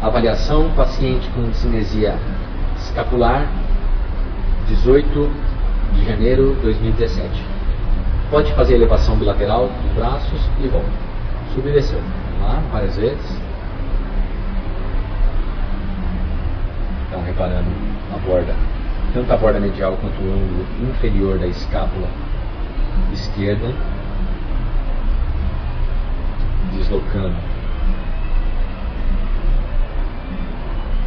Avaliação, paciente com cinesia escapular, 18 de janeiro de 2017. Pode fazer elevação bilateral dos braços e volta. Subir e desceu. Vamos lá, várias vezes. Então, reparando a borda, tanto a borda medial quanto o ângulo inferior da escápula esquerda, deslocando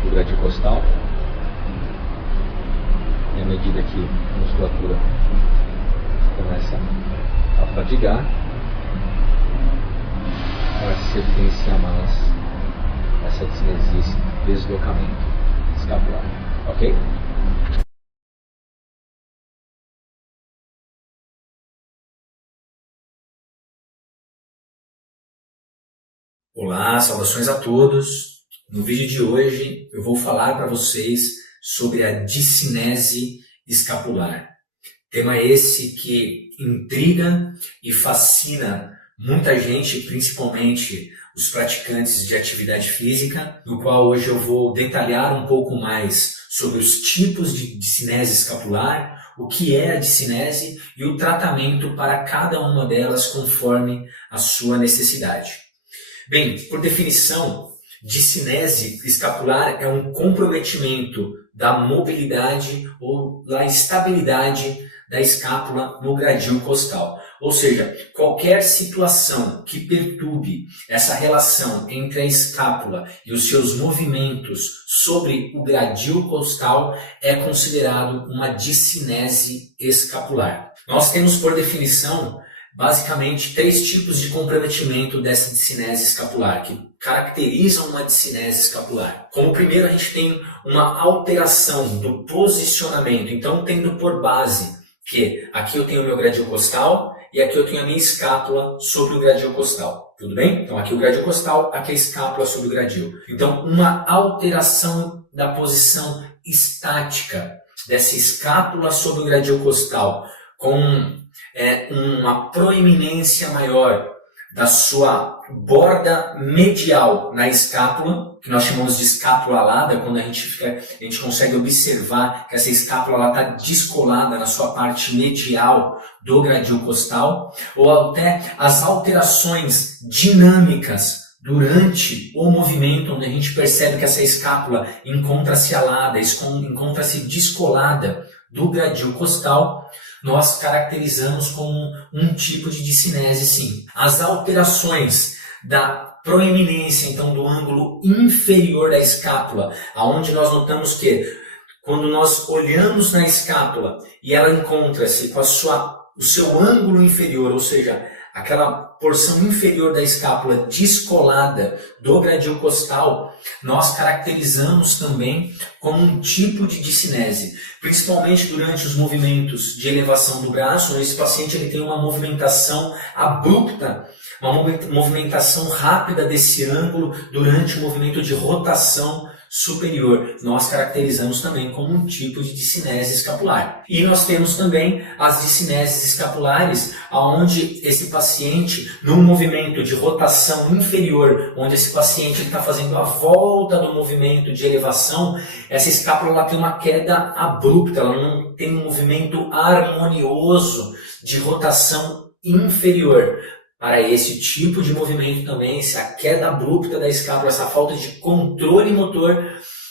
o gradil costal, e à medida que a musculatura começa a fadigar, começa a se evidenciar mais essa discinesia, esse deslocamento escapular, ok? Olá, saudações a todos. No vídeo de hoje eu vou falar para vocês sobre a discinese escapular. Tema esse que intriga e fascina muita gente, principalmente os praticantes de atividade física, no qual hoje eu vou detalhar um pouco mais sobre os tipos de discinese escapular, o que é a discinese e o tratamento para cada uma delas conforme a sua necessidade. Bem, por definição, discinese escapular é um comprometimento da mobilidade ou da estabilidade da escápula no gradil costal. Ou seja, qualquer situação que perturbe essa relação entre a escápula e os seus movimentos sobre o gradil costal é considerado uma discinese escapular. Nós temos por definição basicamente 3 tipos de comprometimento dessa discinese escapular, que caracterizam uma discinese escapular. Como primeiro, a gente tem uma alteração do posicionamento, então tendo por base que aqui eu tenho o meu gradil costal e aqui eu tenho a minha escápula sobre o gradil costal. Tudo bem? Então aqui o gradil costal, aqui a escápula sobre o gradil. Então uma alteração da posição estática dessa escápula sobre o gradil costal com uma proeminência maior da sua borda medial na escápula, que nós chamamos de escápula alada, quando a gente consegue observar que essa escápula está descolada na sua parte medial do gradil costal, ou até as alterações dinâmicas durante o movimento, onde a gente percebe que essa escápula encontra-se alada, encontra-se descolada do gradil costal, nós caracterizamos como um tipo de discinese, sim. As alterações da proeminência, então, do ângulo inferior da escápula, aonde nós notamos que, quando nós olhamos na escápula e ela encontra-se com o seu ângulo inferior, ou seja, aquela porção inferior da escápula descolada do gradil costal, nós caracterizamos também como um tipo de discinese, principalmente durante os movimentos de elevação do braço, onde esse paciente ele tem uma movimentação abrupta, uma movimentação rápida desse ângulo durante o movimento de rotação superior. Nós caracterizamos também como um tipo de discinese escapular. E nós temos também as discineses escapulares, onde esse paciente, num movimento de rotação inferior, onde esse paciente está fazendo a volta do movimento de elevação, essa escápula ela tem uma queda abrupta, ela não tem um movimento harmonioso de rotação inferior. Para esse tipo de movimento também, essa queda abrupta da escápula, essa falta de controle motor,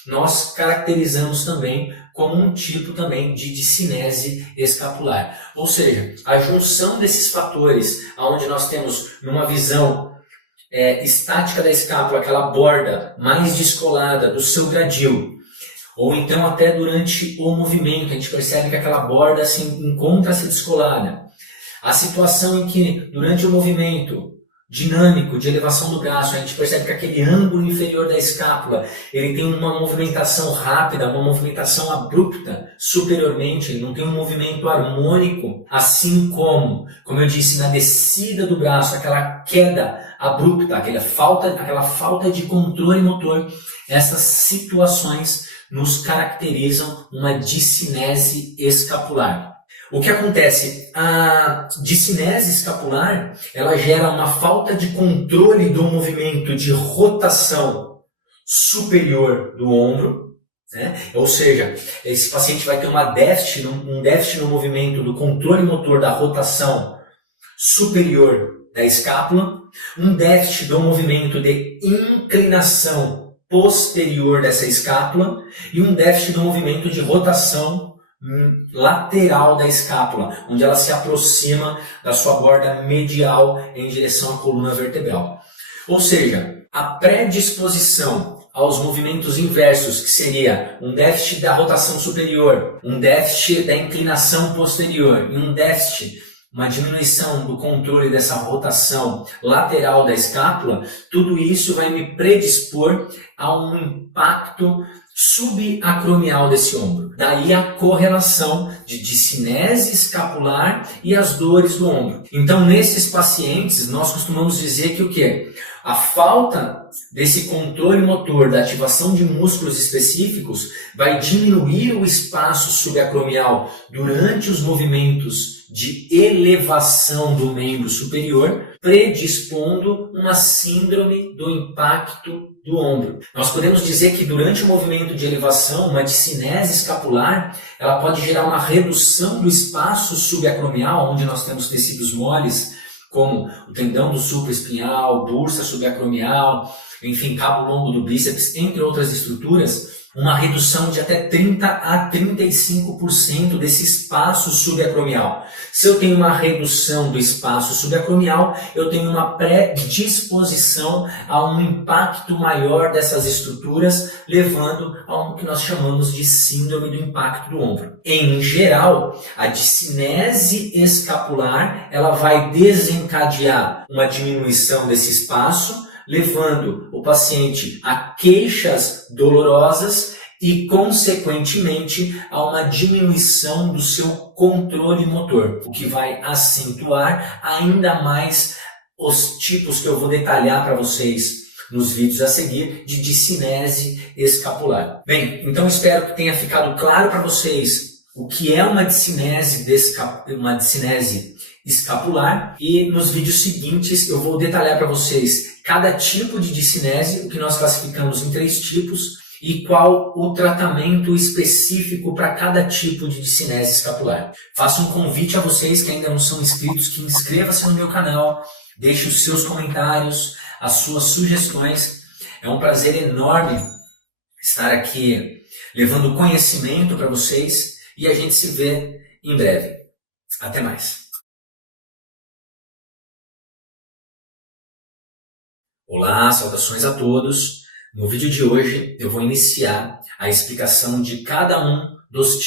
nós caracterizamos também como um tipo também de discinese escapular. Ou seja, a junção desses fatores, onde nós temos numa visão estática da escápula, aquela borda mais descolada do seu gradil, ou então até durante o movimento, a gente percebe que aquela borda assim, encontra-se descolada. A situação em que, durante o movimento dinâmico de elevação do braço, a gente percebe que aquele ângulo inferior da escápula, ele tem uma movimentação rápida, uma movimentação abrupta superiormente, ele não tem um movimento harmônico, assim como eu disse, na descida do braço, aquela queda abrupta, aquela falta de controle motor. Essas situações nos caracterizam uma discinese escapular. O que acontece? A discinese escapular, ela gera uma falta de controle do movimento de rotação superior do ombro, né? Ou seja, esse paciente vai ter um déficit no movimento do controle motor da rotação superior da escápula, um déficit do movimento de inclinação posterior dessa escápula e um déficit do movimento de rotação lateral da escápula, onde ela se aproxima da sua borda medial em direção à coluna vertebral. Ou seja, a predisposição aos movimentos inversos, que seria um déficit da rotação superior, um déficit da inclinação posterior e uma diminuição do controle dessa rotação lateral da escápula, tudo isso vai me predispor a um impacto subacromial desse ombro. Daí a correlação de discinese escapular e as dores do ombro. Então, nesses pacientes, nós costumamos dizer que o quê? A falta desse controle motor da ativação de músculos específicos vai diminuir o espaço subacromial durante os movimentos de elevação do membro superior, predispondo uma síndrome do impacto do ombro. Nós podemos dizer que durante o movimento de elevação, uma discinese escapular, ela pode gerar uma redução do espaço subacromial, onde nós temos tecidos moles, como o tendão do supraespinhal, bursa subacromial, enfim, cabo longo do bíceps, entre outras estruturas, uma redução de até 30 a 35% desse espaço subacromial. Se eu tenho uma redução do espaço subacromial, eu tenho uma predisposição a um impacto maior dessas estruturas, levando a um que nós chamamos de síndrome do impacto do ombro. Em geral, a discinese escapular, ela vai desencadear uma diminuição desse espaço, levando o paciente a queixas dolorosas e, consequentemente, a uma diminuição do seu controle motor, o que vai acentuar ainda mais os tipos que eu vou detalhar para vocês nos vídeos a seguir de discinese escapular. Bem, então espero que tenha ficado claro para vocês o que é uma discinese escapular, e nos vídeos seguintes eu vou detalhar para vocês cada tipo de discinese, o que nós classificamos em 3 tipos, e qual o tratamento específico para cada tipo de discinese escapular. Faço um convite a vocês que ainda não são inscritos, que inscreva-se no meu canal, deixe os seus comentários, as suas sugestões. É um prazer enorme estar aqui levando conhecimento para vocês, e a gente se vê em breve. Até mais. Olá, saudações a todos. No vídeo de hoje eu vou iniciar a explicação de cada um dos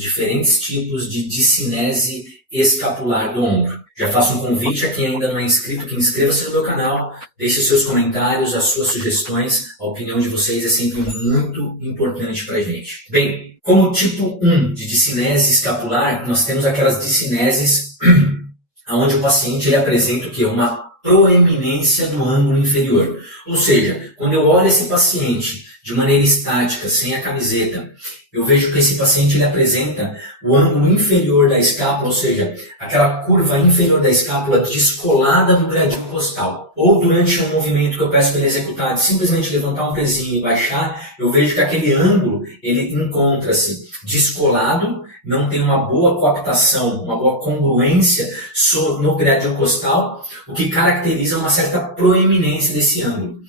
diferentes tipos de discinese escapular do ombro. Já faço um convite a quem ainda não é inscrito, que inscreva-se no meu canal, deixe seus comentários, as suas sugestões, a opinião de vocês é sempre muito importante para a gente. Bem, como tipo 1 de discinese escapular, nós temos aquelas discineses onde o paciente ele apresenta o quê? Uma proeminência do ângulo inferior. Ou seja, quando eu olho esse paciente de maneira estática, sem a camiseta, eu vejo que esse paciente ele apresenta o ângulo inferior da escápula, ou seja, aquela curva inferior da escápula descolada do gradil costal. Ou durante um movimento que eu peço para ele executar, de simplesmente levantar um pezinho e baixar, eu vejo que aquele ângulo ele encontra-se descolado, não tem uma boa coaptação, uma boa congruência no gradil costal, o que caracteriza uma certa proeminência desse ângulo.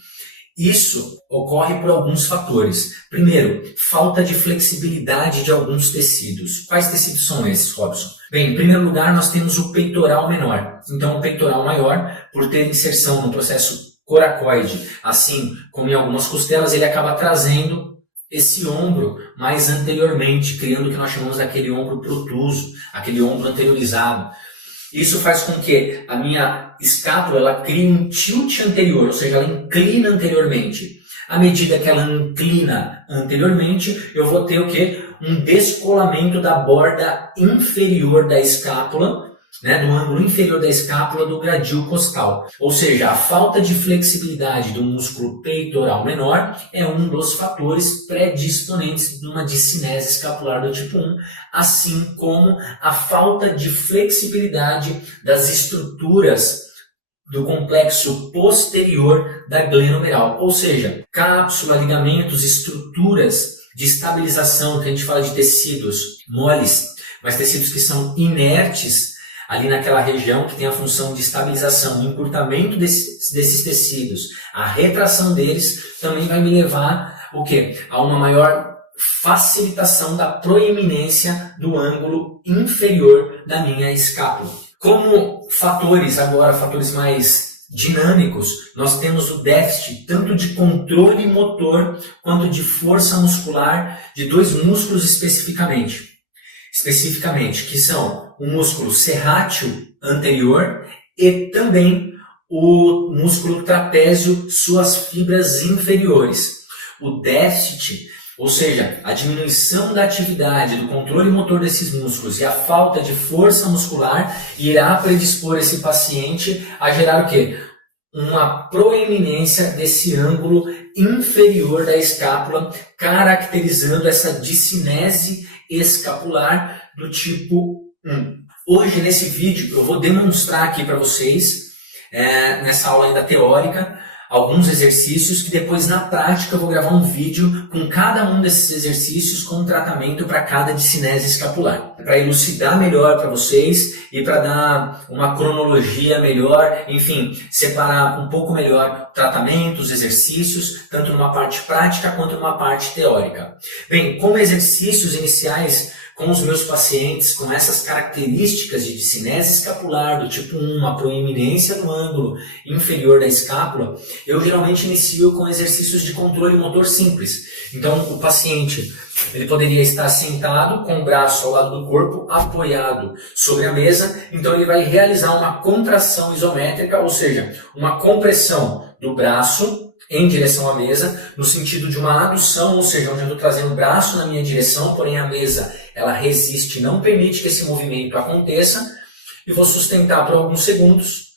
Isso ocorre por alguns fatores. Primeiro, falta de flexibilidade de alguns tecidos. Quais tecidos são esses, Robson? Bem, em primeiro lugar, nós temos o peitoral menor. Então, o peitoral maior, por ter inserção no processo coracoide, assim como em algumas costelas, ele acaba trazendo esse ombro mais anteriormente, criando o que nós chamamos daquele ombro protuso, aquele ombro anteriorizado. Isso faz com que a minha escápula ela crie um tilt anterior, ou seja, ela inclina anteriormente. À medida que ela inclina anteriormente, eu vou ter o quê? Um descolamento da borda inferior da escápula, né, do ângulo inferior da escápula do gradil costal. Ou seja, a falta de flexibilidade do músculo peitoral menor é um dos fatores predisponentes de uma discinese escapular do tipo 1, assim como a falta de flexibilidade das estruturas do complexo posterior da glenomeral, ou seja, cápsula, ligamentos, estruturas de estabilização, que a gente fala de tecidos moles, mas tecidos que são inertes ali naquela região, que tem a função de estabilização, encurtamento desses tecidos, a retração deles também vai me levar o quê? A uma maior facilitação da proeminência do ângulo inferior da minha escápula. Como fatores mais dinâmicos, nós temos o déficit tanto de controle motor quanto de força muscular de dois músculos especificamente, que são o músculo serrátil anterior e também o músculo trapézio, suas fibras inferiores. O déficit, ou seja, a diminuição da atividade, do controle motor desses músculos e a falta de força muscular irá predispor esse paciente a gerar o quê? Uma proeminência desse ângulo inferior da escápula, caracterizando essa discinese escapular do tipo 1. Hoje, nesse vídeo, eu vou demonstrar aqui para vocês, nessa aula ainda teórica, alguns exercícios que depois na prática eu vou gravar um vídeo com cada um desses exercícios com um tratamento para cada discinese escapular. Para elucidar melhor para vocês e para dar uma cronologia melhor, enfim, separar um pouco melhor o tratamento, os exercícios, tanto numa parte prática quanto numa parte teórica. Bem, como exercícios iniciais com os meus pacientes com essas características de discinese escapular do tipo 1, a proeminência no ângulo inferior da escápula, eu geralmente inicio com exercícios de controle motor simples. Então, o paciente ele poderia estar sentado com o braço ao lado do corpo, apoiado sobre a mesa, então ele vai realizar uma contração isométrica, ou seja, uma compressão do braço em direção à mesa, no sentido de uma adução, ou seja, onde eu estou trazendo o braço na minha direção, porém a mesa ela resiste, não permite que esse movimento aconteça, e vou sustentar por alguns segundos,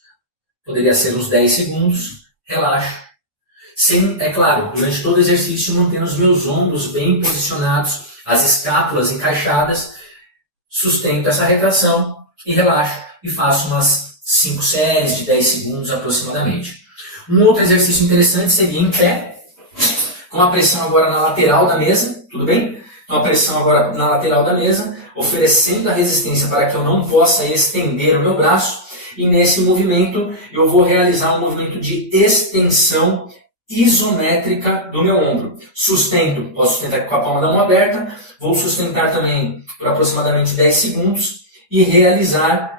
poderia ser uns 10 segundos, relaxo. Sem, é claro, durante todo o exercício mantendo os meus ombros bem posicionados, as escápulas encaixadas, sustento essa retração e relaxo, e faço umas 5 séries de 10 segundos aproximadamente. Um outro exercício interessante seria em pé, com a pressão agora na lateral da mesa, tudo bem? Então a pressão agora na lateral da mesa, oferecendo a resistência para que eu não possa estender o meu braço, e nesse movimento eu vou realizar um movimento de extensão isométrica do meu ombro. Sustento, posso sustentar com a palma da mão aberta, vou sustentar também por aproximadamente 10 segundos e realizar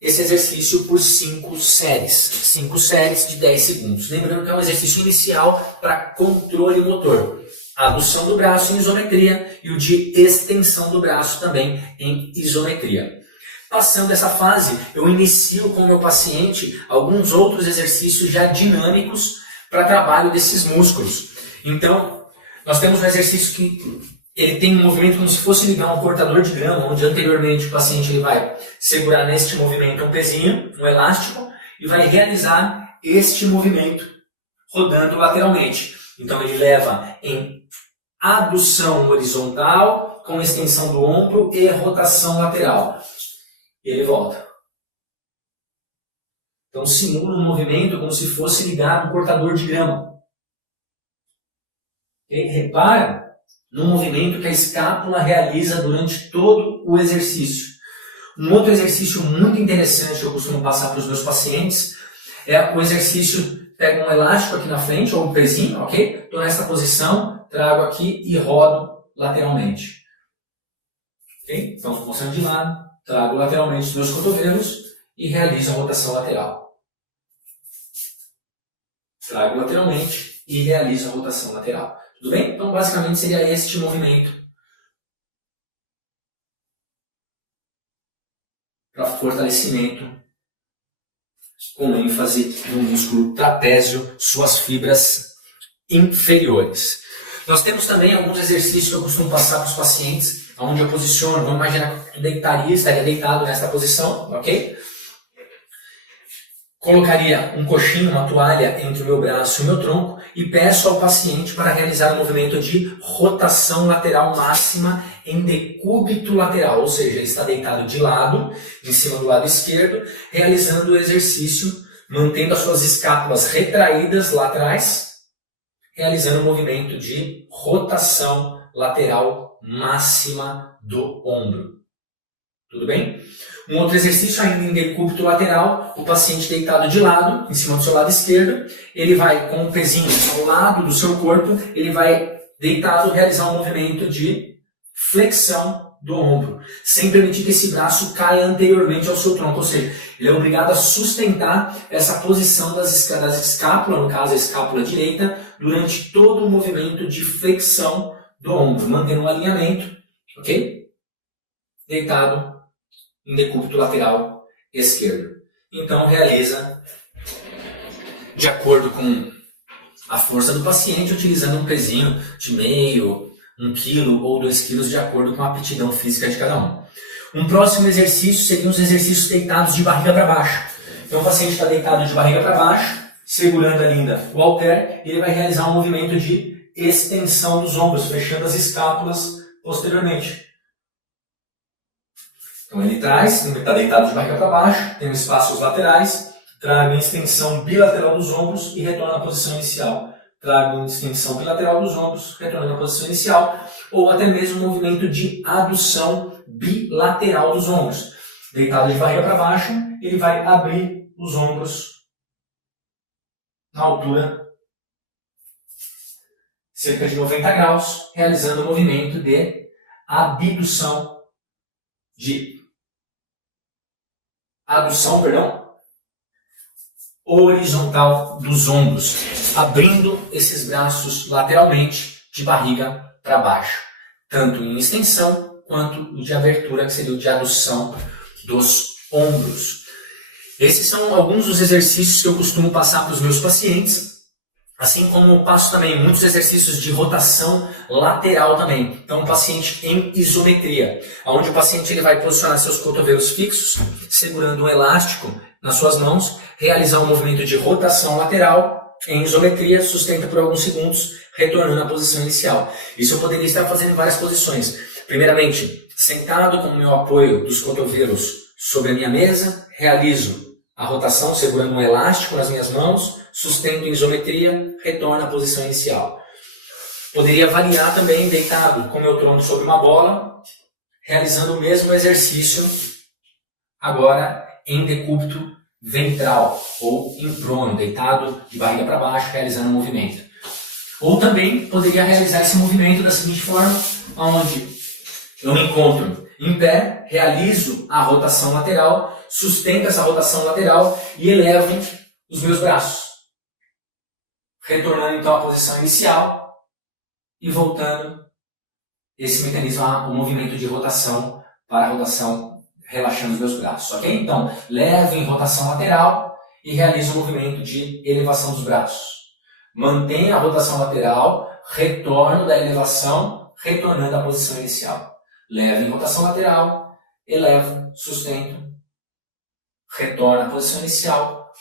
esse exercício por 5 séries. 5 séries de 10 segundos. Lembrando que é um exercício inicial para controle motor. A adução do braço em isometria e o de extensão do braço também em isometria. Passando essa fase, eu inicio com o meu paciente alguns outros exercícios já dinâmicos para trabalho desses músculos. Então, nós temos um exercício que ele tem um movimento como se fosse ligar um cortador de grama, onde anteriormente o paciente ele vai segurar neste movimento um pezinho, um elástico, e vai realizar este movimento rodando lateralmente. Então ele leva em adução horizontal, com extensão do ombro e rotação lateral. E ele volta. Então simula um movimento como se fosse ligar um cortador de grama. E repara no movimento que a escápula realiza durante todo o exercício. Um outro exercício muito interessante que eu costumo passar para os meus pacientes é o exercício, pego um elástico aqui na frente, ou um pezinho, ok? Estou nessa posição, trago aqui e rodo lateralmente. Okay? Então, estou mostrando de lado, trago lateralmente os meus cotovelos e realizo a rotação lateral. Trago lateralmente e realizo a rotação lateral. Tudo bem? Então, basicamente, seria este movimento para fortalecimento com ênfase no músculo trapézio, suas fibras inferiores. Nós temos também alguns exercícios que eu costumo passar para os pacientes, onde eu posiciono, vamos imaginar que eu estaria deitado nesta posição, ok? Colocaria um coxinho, uma toalha entre o meu braço e o meu tronco e peço ao paciente para realizar o movimento de rotação lateral máxima em decúbito lateral, ou seja, ele está deitado de lado, em cima do lado esquerdo, realizando o exercício mantendo as suas escápulas retraídas lá atrás, realizando um movimento de rotação lateral máxima do ombro. Tudo bem? Um outro exercício ainda em decúbito lateral, o paciente deitado de lado, em cima do seu lado esquerdo, ele vai com o pezinho ao lado do seu corpo, ele vai deitado realizar um movimento de flexão do ombro, sem permitir que esse braço caia anteriormente ao seu tronco, ou seja, ele é obrigado a sustentar essa posição das escápulas, no caso a escápula direita, durante todo o movimento de flexão do ombro, mantendo um alinhamento, ok? Deitado em decúbito lateral esquerdo. Então realiza de acordo com a força do paciente, utilizando um pezinho de meio, 1 quilo ou 2 quilos, de acordo com a aptidão física de cada um. Um próximo exercício seria os exercícios deitados de barriga para baixo. Então o paciente está deitado de barriga para baixo, segurando ainda o halter, e ele vai realizar um movimento de extensão dos ombros, fechando as escápulas posteriormente. Então ele está deitado de barriga para baixo, tem espaços laterais, traga uma extensão bilateral dos ombros e retorna à posição inicial. Traga uma extensão bilateral dos ombros, retorna à posição inicial, ou até mesmo um movimento de adução bilateral dos ombros. Deitado de barriga para baixo, ele vai abrir os ombros na altura cerca de 90 graus, realizando o movimento de adução horizontal dos ombros, abrindo esses braços lateralmente de barriga para baixo, tanto em extensão quanto de abertura, que seria o de adução dos ombros. Esses são alguns dos exercícios que eu costumo passar para os meus pacientes, assim como passo também muitos exercícios de rotação lateral também. Então, o paciente em isometria, onde o paciente ele vai posicionar seus cotovelos fixos, segurando um elástico nas suas mãos, realizar um movimento de rotação lateral em isometria, sustenta por alguns segundos, retornando à posição inicial. Isso eu poderia estar fazendo em várias posições. Primeiramente, sentado com o meu apoio dos cotovelos sobre a minha mesa, realizo a rotação segurando um elástico nas minhas mãos, sustento em isometria, retorno à posição inicial. Poderia variar também deitado com o meu tronco sobre uma bola, realizando o mesmo exercício, agora em decúbito ventral ou em prono, deitado de barriga para baixo, realizando o movimento. Ou também poderia realizar esse movimento da seguinte forma, onde eu me encontro em pé, realizo a rotação lateral, sustento essa rotação lateral e elevo os meus braços, retornando então à posição inicial e voltando esse mecanismo ao movimento de rotação para a rotação, relaxando os meus braços, ok? Então, levo em rotação lateral e realizo o movimento de elevação dos braços. Mantenho a rotação lateral, retorno da elevação, retornando à posição inicial. Levo em rotação lateral, elevo, sustento, retorno à posição inicial,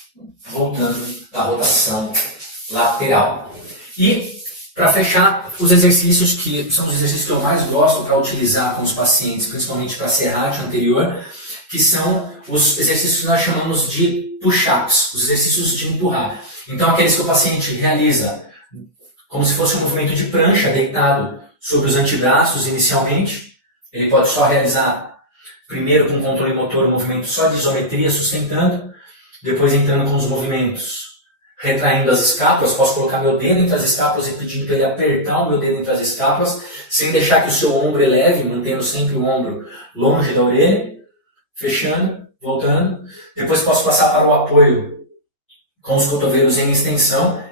voltando da rotação lateral. E, para fechar, os exercícios que são os exercícios que eu mais gosto para utilizar com os pacientes, principalmente para a serrátil anterior, que são os exercícios que nós chamamos de push-ups, os exercícios de empurrar. Então, aqueles que o paciente realiza como se fosse um movimento de prancha, deitado sobre os antebraços inicialmente. Ele pode só realizar, primeiro com controle motor, um movimento só de isometria, sustentando, depois entrando com os movimentos retraindo as escápulas. Posso colocar meu dedo entre as escápulas e pedindo para ele apertar o meu dedo entre as escápulas, sem deixar que o seu ombro eleve, mantendo sempre o ombro longe da orelha, fechando, voltando. Depois posso passar para o apoio com os cotovelos em extensão,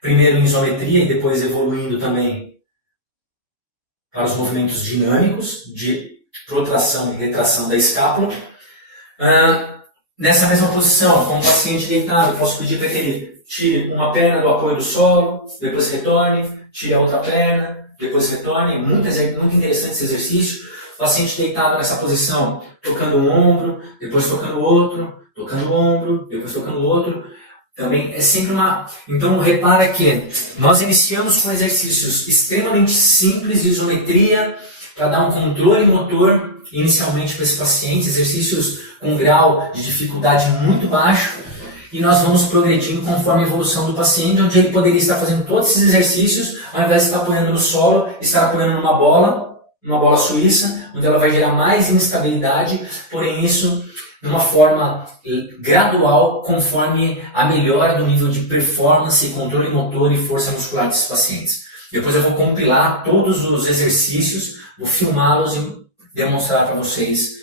primeiro em isometria e depois evoluindo também para os movimentos dinâmicos de protração e retração da escápula. Nessa mesma posição, com o paciente deitado, posso pedir para que ele tire uma perna do apoio do solo, depois retorne, tire a outra perna, depois retorne. Muito interessante esse exercício. O paciente deitado nessa posição, tocando um ombro, depois tocando o outro, tocando o ombro, depois tocando o outro. Também é sempre uma... Então, repara que nós iniciamos com exercícios extremamente simples de isometria, para dar um controle motor inicialmente para esse paciente, exercícios com grau de dificuldade muito baixo, e nós vamos progredindo conforme a evolução do paciente, onde ele poderia estar fazendo todos esses exercícios, ao invés de estar apoiando no solo, estar apoiando numa bola suíça, onde ela vai gerar mais instabilidade, porém isso de uma forma gradual, conforme a melhora do nível de performance, controle motor e força muscular desses pacientes. Depois eu vou compilar todos os exercícios, vou filmá-los e demonstrar para vocês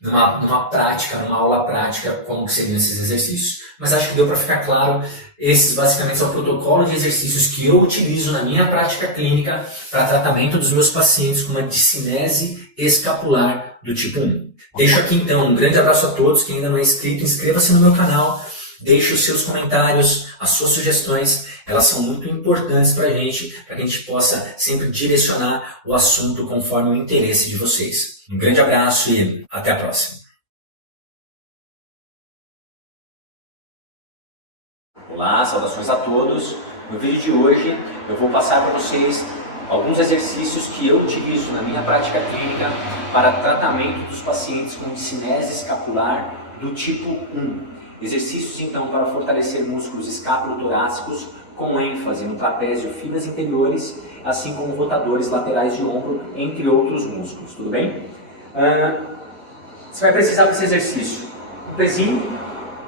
numa prática, numa aula prática, como que seriam esses exercícios. Mas acho que deu para ficar claro, esses basicamente são o protocolo de exercícios que eu utilizo na minha prática clínica para tratamento dos meus pacientes com uma discinese escapular do tipo 1. Deixo aqui então um grande abraço a todos, quem ainda não é inscrito, inscreva-se no meu canal, deixe os seus comentários, as suas sugestões, elas são muito importantes para que a gente possa sempre direcionar o assunto conforme o interesse de vocês. Um grande abraço e até a próxima. Olá, saudações a todos. No vídeo de hoje eu vou passar para vocês alguns exercícios que eu utilizo na minha prática clínica para tratamento dos pacientes com discinese escapular do tipo 1. Exercícios então para fortalecer músculos escapulotorácicos com ênfase no trapézio, finas interiores, assim como rotadores laterais de ombro, entre outros músculos, tudo bem? Você vai precisar desse exercício. Um pezinho,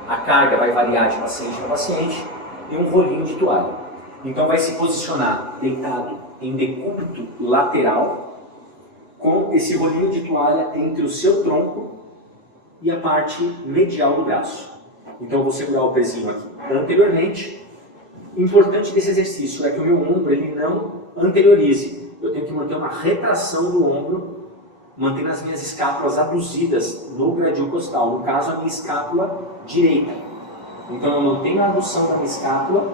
a carga vai variar de paciente para paciente, e um rolinho de toalha. Então vai se posicionar deitado em decúbito lateral, com esse rolinho de toalha entre o seu tronco e a parte medial do braço. Então eu vou segurar o pezinho aqui anteriormente. O importante desse exercício é que o meu ombro ele não anteriorize. Eu tenho que manter uma retração do ombro, mantendo as minhas escápulas aduzidas no gradil costal, no caso a minha escápula direita. Então eu mantenho a adução da minha escápula,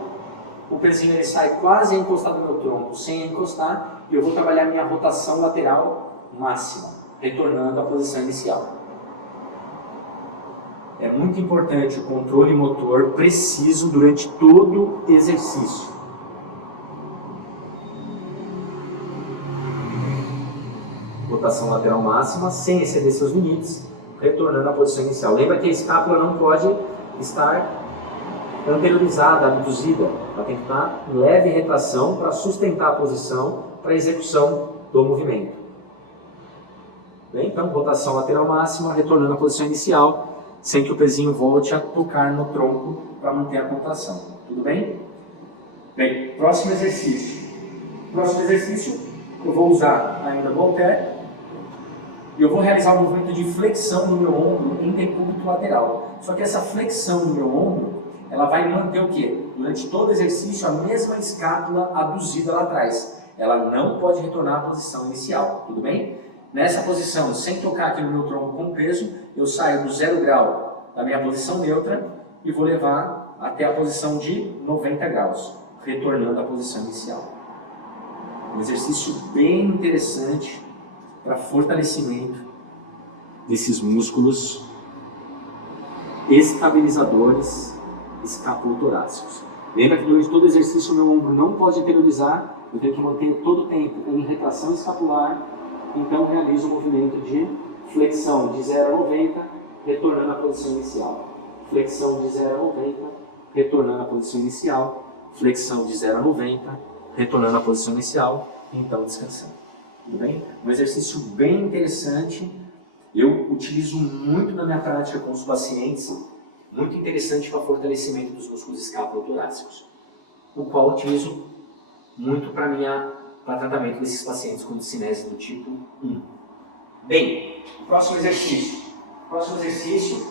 o pezinho ele sai quase encostado no meu tronco, sem encostar, e eu vou trabalhar minha rotação lateral máxima, retornando à posição inicial. É muito importante o controle motor preciso durante todo o exercício. Rotação lateral máxima, sem exceder seus limites, retornando à posição inicial. Lembra que a escápula não pode estar anteriorizada, abduzida. Ela tem que estar em leve retração para sustentar a posição para a execução do movimento. Bem, então, rotação lateral máxima, retornando à posição inicial, sem que o pezinho volte a tocar no tronco para manter a contração. Tudo bem? Bem, próximo exercício. Próximo exercício, eu vou usar ainda o halter e eu vou realizar o movimento de flexão no meu ombro em decúbito lateral. Só que essa flexão no meu ombro, ela vai manter o quê? Durante todo o exercício, a mesma escápula aduzida lá atrás. Ela não pode retornar à posição inicial. Tudo bem? Nessa posição, sem tocar aqui no meu tronco com peso, eu saio do 0 grau da minha posição neutra e vou levar até a posição de 90 graus, retornando à posição inicial. Um exercício bem interessante para fortalecimento desses músculos estabilizadores escapulotorácicos. Lembra que durante todo o exercício o meu ombro não pode anteriorizar, eu tenho que manter todo o tempo em retração escapular. Então realizo o movimento de flexão de 0 a 90, retornando à posição inicial. Flexão de 0 a 90, retornando à posição inicial. Flexão de 0 a 90, retornando à posição inicial. E então descansando. Tudo bem? Um exercício bem interessante. Eu utilizo muito na minha prática com os pacientes. Muito interessante para fortalecimento dos músculos escapulotorácicos. O qual utilizo muito para tratamento desses pacientes com discinese do tipo 1. Bem, próximo exercício. Próximo exercício,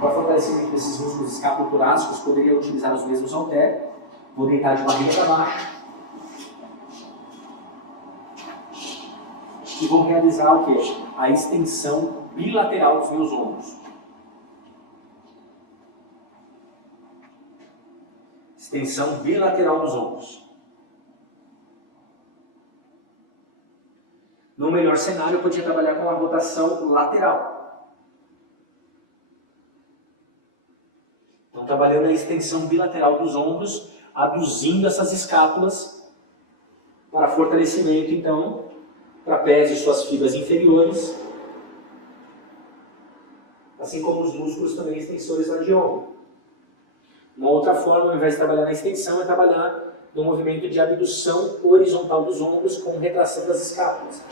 para fortalecimento desses músculos escapulotorácicos, poderia utilizar os mesmos halteres. Vou deitar de barriga para baixo. E vou realizar o quê? A extensão bilateral dos meus ombros. Extensão bilateral dos ombros. No melhor cenário, eu podia trabalhar com a rotação lateral. Então, trabalhando a extensão bilateral dos ombros, aduzindo essas escápulas para fortalecimento, então, trapézio e suas fibras inferiores, assim como os músculos também extensores lá de ombro. Uma outra forma, ao invés de trabalhar na extensão, é trabalhar no movimento de abdução horizontal dos ombros com retração das escápulas.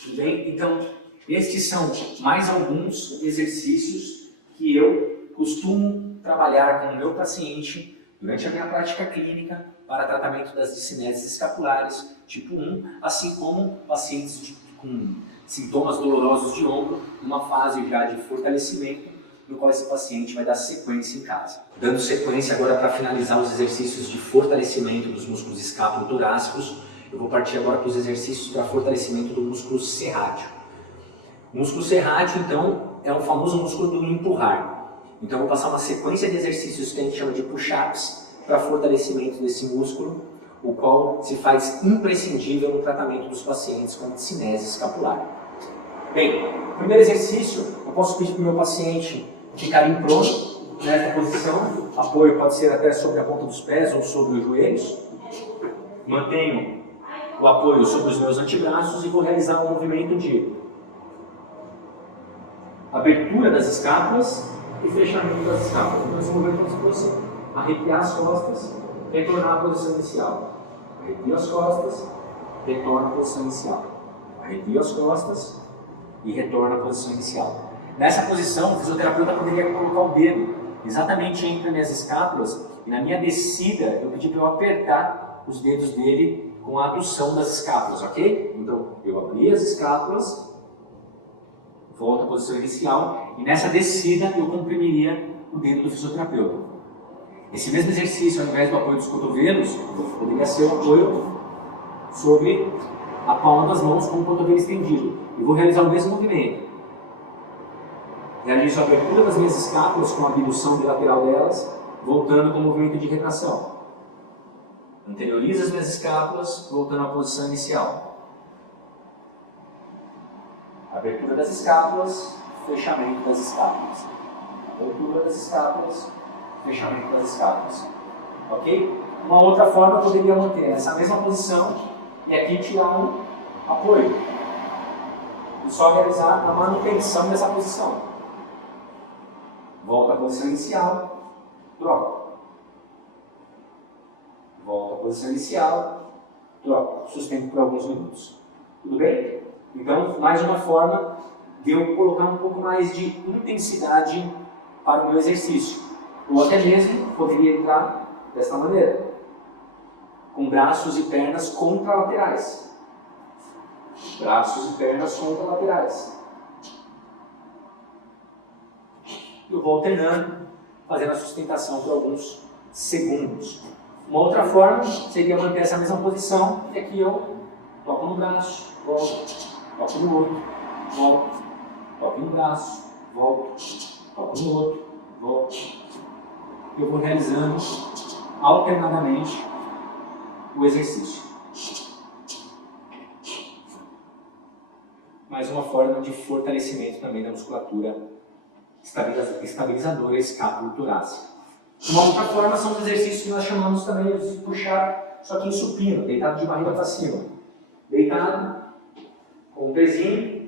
Tudo bem? Então, estes são mais alguns exercícios que eu costumo trabalhar com o meu paciente durante a minha prática clínica para tratamento das discineses escapulares tipo 1, assim como pacientes com sintomas dolorosos de ombro, numa fase já de fortalecimento, no qual esse paciente vai dar sequência em casa. Dando sequência agora para finalizar os exercícios de fortalecimento dos músculos escápulo-torácicos, eu vou partir agora para os exercícios para fortalecimento do músculo serrátil. O músculo serrátil, então, é o famoso músculo do empurrar. Então, eu vou passar uma sequência de exercícios que a gente chama de push-ups para fortalecimento desse músculo, o qual se faz imprescindível no tratamento dos pacientes com discinese escapular. Bem, primeiro exercício, eu posso pedir para o meu paciente ficar em pronto, nessa posição. Apoio pode ser até sobre a ponta dos pés ou sobre os joelhos. Mantenho o apoio sobre os meus antebraços e vou realizar um movimento de abertura das escápulas e fechamento das escápulas. Então esse movimento é como se fosse arrepiar as costas, retornar à posição inicial. Arrepio as costas, retorno à posição inicial. Arrepio as costas e retorno à posição inicial. Nessa posição, o fisioterapeuta poderia colocar o dedo exatamente entre as minhas escápulas e na minha descida eu pedi para eu apertar os dedos dele com a adução das escápulas, ok? Então eu abri as escápulas, volto à posição inicial e nessa descida eu comprimiria o dedo do fisioterapeuta. Esse mesmo exercício, ao invés do apoio dos cotovelos, poderia ser o apoio sobre a palma das mãos com o cotovelo estendido. E vou realizar o mesmo movimento. Realizo a abertura das minhas escápulas com a abdução bilateral delas, voltando com o movimento de retração. Anteriorizo as minhas escápulas, voltando à posição inicial. Abertura das escápulas, fechamento das escápulas. Abertura das escápulas, fechamento das escápulas. Ok? Uma outra forma eu poderia manter essa mesma posição e aqui tirar um apoio. E só realizar a manutenção dessa posição. Volto à posição inicial, troco. Volto à posição inicial, troco. Sustento por alguns minutos. Tudo bem? Então, mais uma forma de eu colocar um pouco mais de intensidade para o meu exercício. Ou até mesmo poderia entrar desta maneira, com braços e pernas contralaterais. Braços e pernas contralaterais. Eu vou alternando, fazendo a sustentação por alguns segundos. Uma outra forma seria manter essa mesma posição, e aqui eu toco no braço, volto, toco no outro, volto, toco no braço, volto, toco no outro, volto. Eu vou realizando alternadamente o exercício. Mais uma forma de fortalecimento também da musculatura estabilizadora escápulo-torácica. Uma outra forma são os exercícios que nós chamamos também de puxar, só que em supino, deitado de barriga para cima. Deitado, com o pezinho.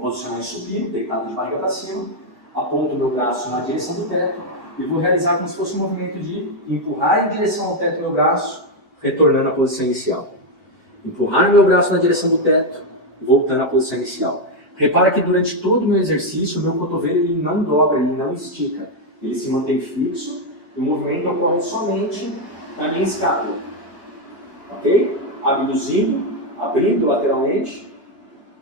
Posição em supino, deitado de barriga para cima. Aponto o meu braço na direção do teto e vou realizar como se fosse um movimento de empurrar em direção ao teto do meu braço, retornando à posição inicial. Empurrar o meu braço na direção do teto, voltando à posição inicial. Repara que durante todo o meu exercício, o meu cotovelo ele não dobra, ele não estica. Ele se mantém fixo e o movimento ocorre somente na minha escápula. Ok? Abduzindo, abrindo lateralmente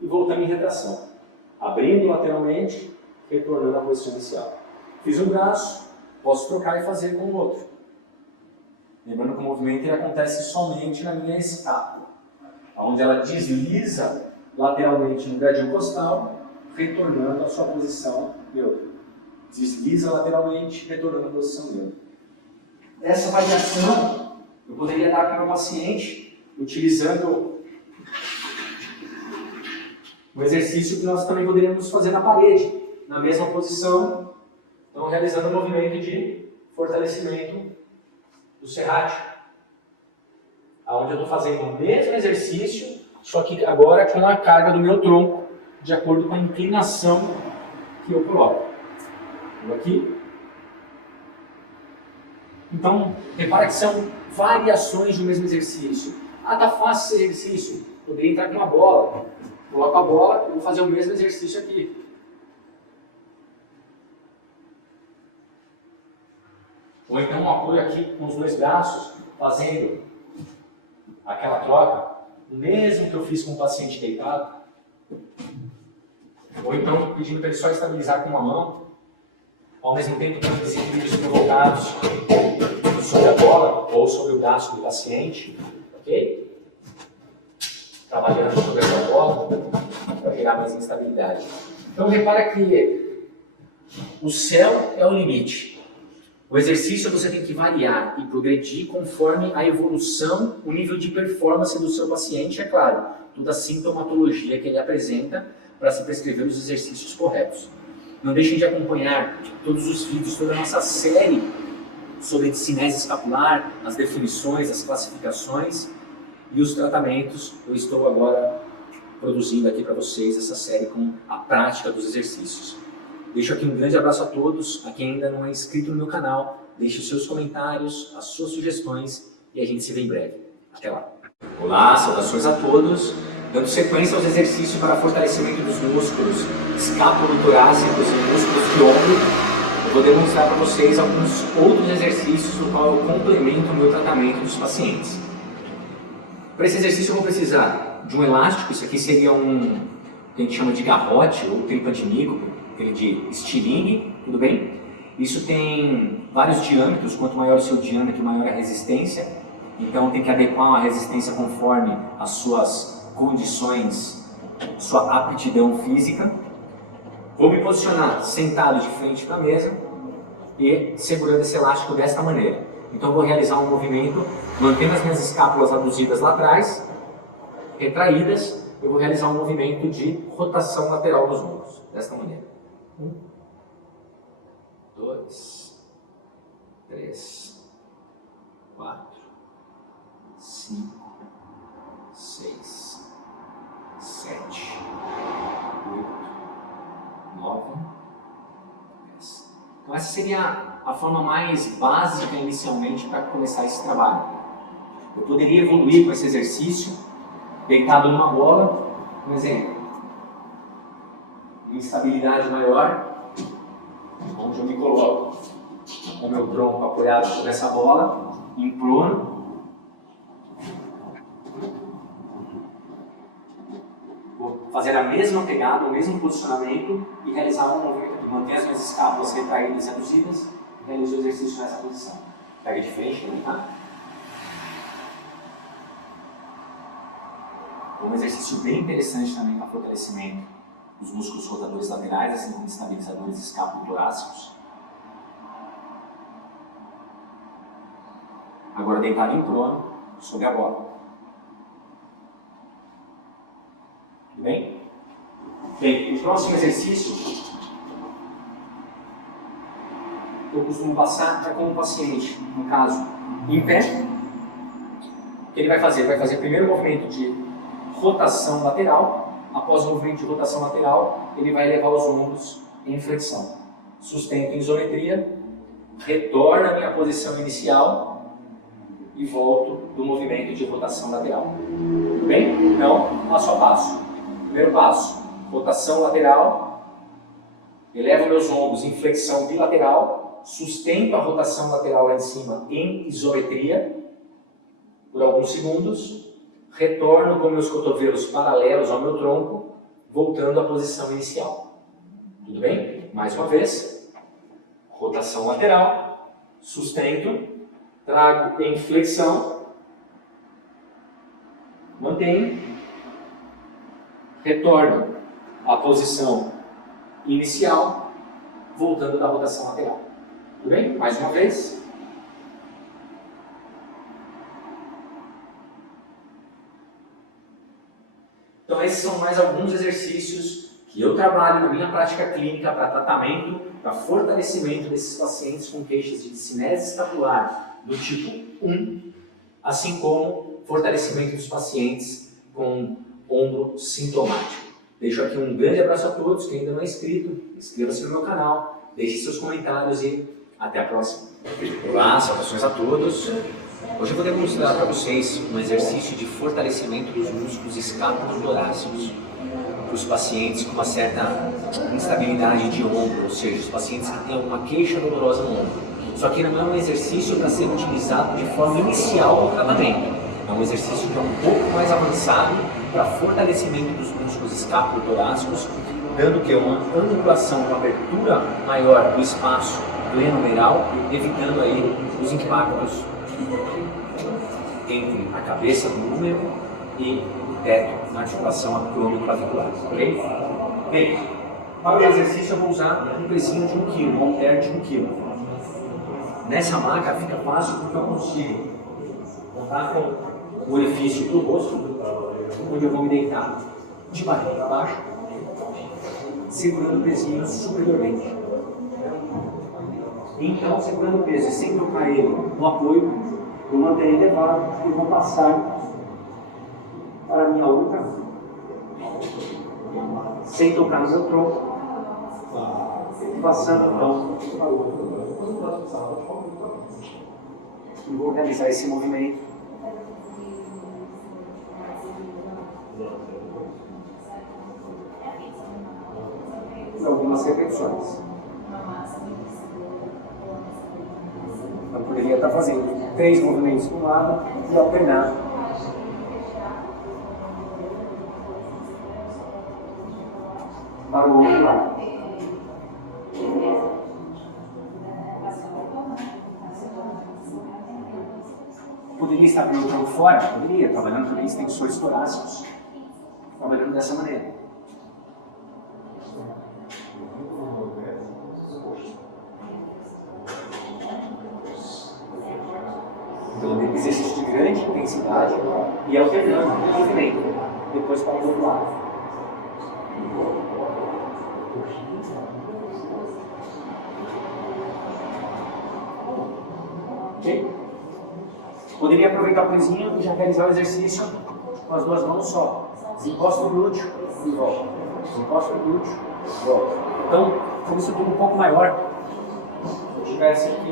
e voltando em retração. Abrindo lateralmente, retornando à posição inicial. Fiz um braço, posso trocar e fazer com o outro. Lembrando que o movimento ele acontece somente na minha escápula, onde ela desliza lateralmente no gradil costal, retornando à sua posição neutra. Desliza lateralmente, retornando à posição neutra. Essa variação eu poderia dar para o meu paciente utilizando Um exercício que nós também poderíamos fazer na parede, na mesma posição, então realizando o movimento de fortalecimento do serrátil, onde eu estou fazendo o mesmo exercício, só que agora com a carga do meu tronco, de acordo com a inclinação que eu coloco. Vou aqui. Então, repara que são variações do mesmo exercício. Ah, tá fácil esse exercício. Poderia entrar com uma bola. Coloco a bola e vou fazer o mesmo exercício aqui. Ou então um apoio aqui com os dois braços, fazendo aquela troca, o mesmo que eu fiz com o paciente deitado. Ou então pedindo para ele só estabilizar com uma mão, ao mesmo tempo com os desequilíbrios provocados sobre a bola ou sobre o braço do paciente, ok? Trabalhando sobre essa bola para gerar mais instabilidade. Então repara que o céu é o limite. O exercício você tem que variar e progredir conforme a evolução, o nível de performance do seu paciente, é claro, toda a sintomatologia que ele apresenta para se prescrever os exercícios corretos. Não deixem de acompanhar todos os vídeos, toda a nossa série sobre discinese escapular, as definições, as classificações e os tratamentos. Eu estou agora produzindo aqui para vocês essa série com a prática dos exercícios. Deixo aqui um grande abraço a todos, a quem ainda não é inscrito no meu canal, deixe os seus comentários, as suas sugestões e a gente se vê em breve. Até lá! Olá, saudações a todos! Dando sequência aos exercícios para fortalecimento dos músculos escapulotorácicos e músculos de ombro, eu vou demonstrar para vocês alguns outros exercícios no qual eu complemento o meu tratamento dos pacientes. Para esse exercício eu vou precisar de um elástico, isso aqui seria que a gente chama de garrote ou tripa de mico, aquele de estilingue, tudo bem? Isso tem vários diâmetros, quanto maior o seu diâmetro, maior a resistência, então tem que adequar a resistência conforme as suas condições, sua aptidão física. Vou me posicionar sentado de frente para a mesa e segurando esse elástico desta maneira. Então vou realizar um movimento, mantendo as minhas escápulas aduzidas lá atrás, retraídas, eu vou realizar um movimento de rotação lateral dos ombros, desta maneira. 1, 2, 3, 4, 5, 6, 7, 8, 9, 10. Então essa seria a forma mais básica inicialmente para começar esse trabalho. Eu poderia evoluir com esse exercício, deitado numa bola, um exemplo. Uma estabilidade maior, onde eu me coloco com o meu tronco apoiado sobre essa bola, em prono. Vou fazer a mesma pegada, o mesmo posicionamento e realizar um movimento de manter as minhas escápulas retraídas e aduzidas e realizar o exercício nessa posição. Pega de frente, tá? Um exercício bem interessante também para fortalecimento dos músculos rotadores laterais, assim como estabilizadores escapulotorácicos. Agora deitado em prono sobre a bola. Tudo bem? Bem, o próximo exercício eu costumo passar já com o paciente, no caso, em pé. O que ele vai fazer? Vai fazer primeiro o movimento de rotação lateral. Após o movimento de rotação lateral, ele vai levar os ombros em flexão. Sustento em isometria, retorno à minha posição inicial e volto do movimento de rotação lateral. Tudo bem? Então, passo a passo. Primeiro passo, rotação lateral, elevo meus ombros em flexão bilateral, sustento a rotação lateral lá em cima em isometria por alguns segundos, retorno com meus cotovelos paralelos ao meu tronco, voltando à posição inicial. Tudo bem? Mais uma vez, rotação lateral, sustento, trago em flexão, mantenho, retorno à posição inicial, voltando da rotação lateral. Tudo bem? Mais uma vez. Então esses são mais alguns exercícios que eu trabalho na minha prática clínica para tratamento, para fortalecimento desses pacientes com queixas de discinese escapular do tipo 1, assim como fortalecimento dos pacientes com ombro sintomático. Deixo aqui um grande abraço a todos, quem ainda não é inscrito, inscreva-se no meu canal, deixe seus comentários e até a próxima. Olá, saudações a todos. Hoje eu vou demonstrar para vocês um exercício de fortalecimento dos músculos escapulotorácicos para os pacientes com uma certa instabilidade de ombro, ou seja, os pacientes que têm uma queixa dolorosa no ombro. Só que não é um exercício para ser utilizado de forma inicial no tratamento. É um exercício que é um pouco mais avançado para fortalecimento dos músculos escapulotorácicos, dando que uma angulação, uma abertura maior do espaço glenomeral, evitando aí os impactos entre a cabeça do número e o teto na articulação acromioclavicular, ok? Bem, para o exercício eu vou usar um pezinho de 1 kg, um halter de 1 kg. Nessa maca fica fácil porque eu consigo contar com o orifício do rosto, onde eu vou me deitar de barriga para baixo, segurando o pezinho superiormente. Então, segurando o peso e sem tocar ele no apoio, eu mantenho ele elevado e vou passar para a minha nuca, sem tocar no meu tronco, passando então para o outro. E vou realizar esse movimento por algumas repetições. Eu poderia estar fazendo 3 movimentos para um lado e alternar para o outro lado. Poderia estar com o tronco fora? Poderia, trabalhando também extensores torácicos. Trabalhando dessa maneira. Então, exercício de grande intensidade e alternando o movimento. Depois para o outro lado. Ok? Poderia aproveitar o pezinho e já realizar o exercício com as 2 mãos só. Desencosta o glúteo e volta. Desencosta o glúteo e volta. Então, como isso tudo um pouco maior, se eu tivesse aqui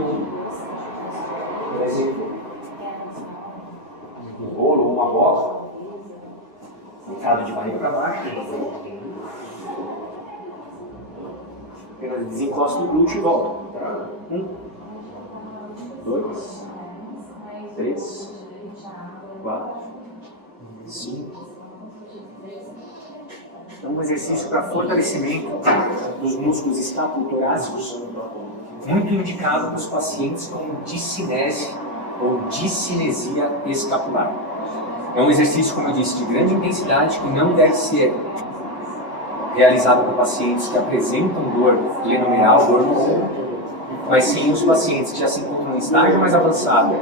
por exemplo, um rolo ou uma bola, deitado de barriga para baixo, desencosta o glúteo e volta. 1, 2, 3, 4, 5. Então, um exercício para fortalecimento dos músculos escapulotorácicos, muito indicado para os pacientes com discinese ou discinesia escapular. É um exercício, como eu disse, de grande intensidade que não deve ser realizado por pacientes que apresentam dor glenomeral, dor no ombro, mas sim os pacientes que já se encontram em estágio mais avançado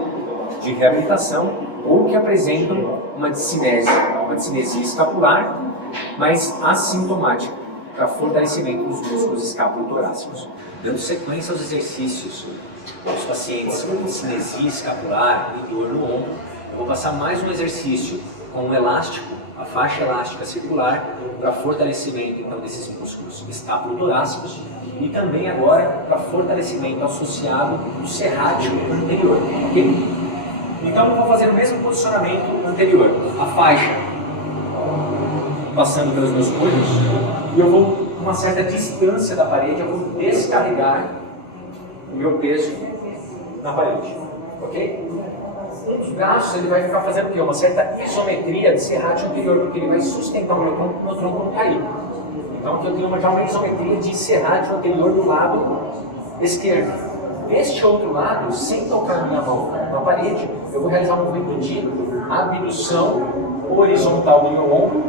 de reabilitação ou que apresentam uma discinesia escapular, mas assintomática, para fortalecimento dos músculos escapulotorácicos. Dando sequência aos exercícios dos pacientes com discinesia escapular e dor no ombro, eu vou passar mais um exercício com um elástico, a faixa elástica circular, para fortalecimento então desses músculos escapulotorácicos e também agora para fortalecimento associado do serrátil anterior, ok? Então eu vou fazer o mesmo posicionamento anterior, a faixa passando pelos meus olhos e eu vou com uma certa distância da parede, eu vou descarregar o meu peso na parede, ok? Um dos braços ele vai ficar fazendo o quê? Uma certa isometria de serrátil anterior, porque ele vai sustentar o meu tronco não cair. Então aqui eu tenho já uma isometria de serrátil anterior do lado esquerdo. Este outro lado, sem tocar minha mão na parede, eu vou realizar um movimento de abdução horizontal do meu ombro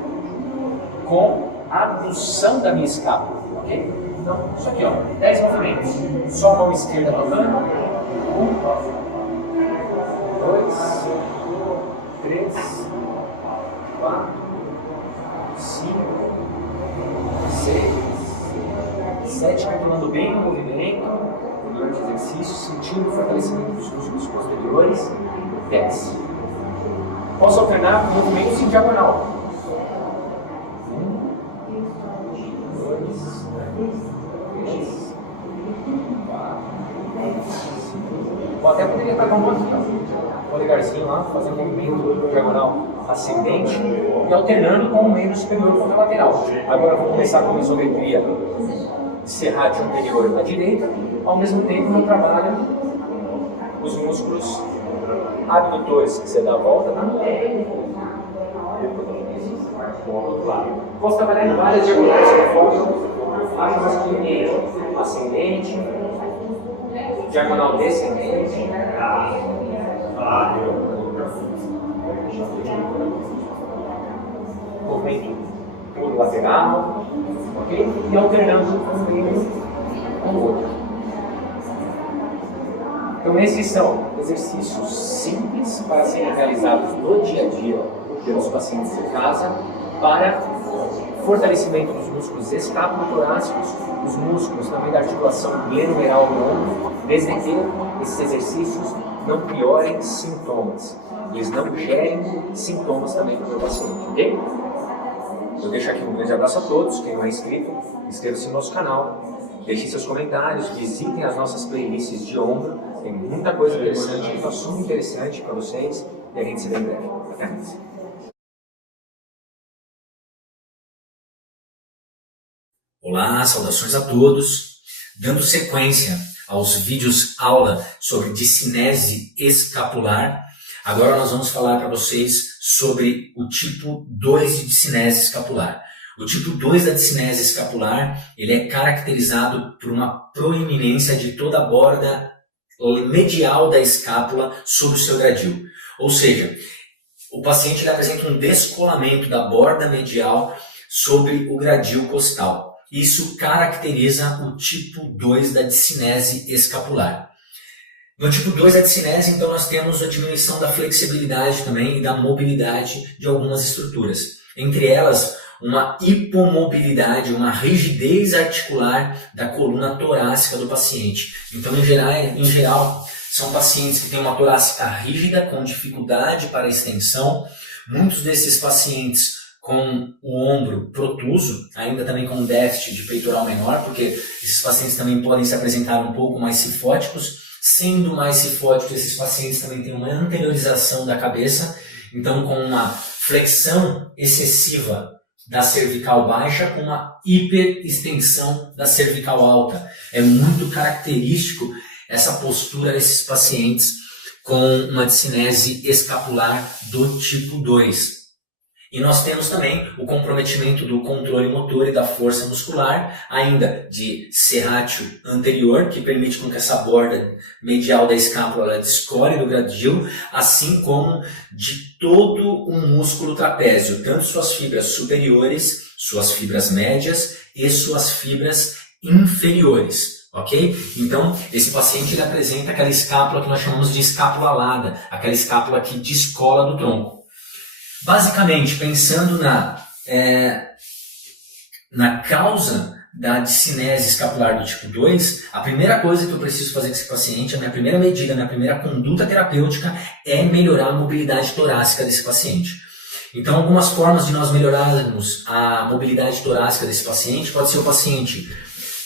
com a abdução da minha escápula, ok? Então, isso aqui, ó, 10 movimentos. Só a mão esquerda tocando. 1, 2, 3, 4, 5, 6, 7, calculando bem o movimento durante o exercício, sentindo o fortalecimento dos músculos posteriores. 10. Posso alternar com movimentos em diagonal. 1, 2, 3, 4, 5. Até poderia pegar um aqui, ó. Polegarzinho lá, fazendo um movimento diagonal ascendente e alternando com o membro superior contra lateral. Agora vou começar com a isometria serrátil anterior à direita, ao mesmo tempo eu trabalho os músculos abdutores, que você dá a volta, tá? Outro lado. Posso trabalhar em várias diagonais conforme ascendente, diagonal descendente, movimento puro lateral, ok? E alternando um membro com o outro. Então esses são exercícios simples para serem realizados no dia a dia pelos pacientes em casa para fortalecimento dos músculos escapulotorácicos, os músculos também da articulação glenomeral do ombro, desde que esses exercícios não piorem sintomas. Eles não gerem sintomas também para o meu paciente, ok? Eu deixo aqui um grande abraço a todos. Quem não é inscrito, inscreva-se no nosso canal, deixem seus comentários, visitem as nossas playlists de ombro. Tem muita coisa interessante, muito assunto interessante para vocês e a gente se vê em breve. Até mais. Olá, saudações a todos. Dando sequência aos vídeos aula sobre discinese escapular, agora nós vamos falar para vocês sobre o tipo 2 de discinese escapular. O tipo 2 da discinese escapular, ele é caracterizado por uma proeminência de toda a borda medial da escápula sobre o seu gradil. Ou seja, o paciente ele apresenta um descolamento da borda medial sobre o gradil costal. Isso caracteriza o tipo 2 da discinese escapular. No tipo 2 da discinese, então, nós temos a diminuição da flexibilidade também e da mobilidade de algumas estruturas. Entre elas, uma hipomobilidade, uma rigidez articular da coluna torácica do paciente. Então, em geral, são pacientes que têm uma torácica rígida, com dificuldade para extensão. Muitos desses pacientes com o ombro protuso, ainda também com um déficit de peitoral menor, porque esses pacientes também podem se apresentar um pouco mais cifóticos. Sendo mais cifóticos, esses pacientes também têm uma anteriorização da cabeça, então com uma flexão excessiva da cervical baixa, com uma hiperextensão da cervical alta. É muito característico essa postura desses pacientes com uma discinese escapular do tipo 2. E nós temos também o comprometimento do controle motor e da força muscular, ainda de serrátil anterior, que permite com que essa borda medial da escápula descole do gradil, assim como de todo o músculo trapézio, tanto suas fibras superiores, suas fibras médias e suas fibras inferiores. Ok? Então, esse paciente ele apresenta aquela escápula que nós chamamos de escápula alada, aquela escápula que descola do tronco. Basicamente, pensando na causa da discinese escapular do tipo 2, a primeira coisa que eu preciso fazer com esse paciente, a minha primeira medida, a minha primeira conduta terapêutica é melhorar a mobilidade torácica desse paciente. Então, algumas formas de nós melhorarmos a mobilidade torácica desse paciente pode ser o paciente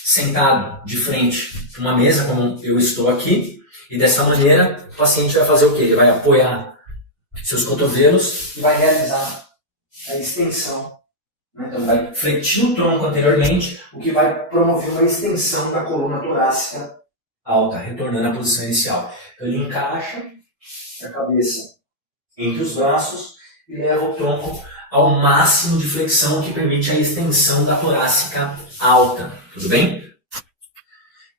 sentado de frente para uma mesa, como eu estou aqui, e dessa maneira o paciente vai fazer o quê? Ele vai apoiar seus cotovelos e vai realizar a extensão. Então vai fletir o tronco anteriormente, o que vai promover uma extensão da coluna torácica alta, retornando à posição inicial. Então ele encaixa a cabeça entre os braços e leva o tronco ao máximo de flexão, que permite a extensão da torácica alta. Tudo bem?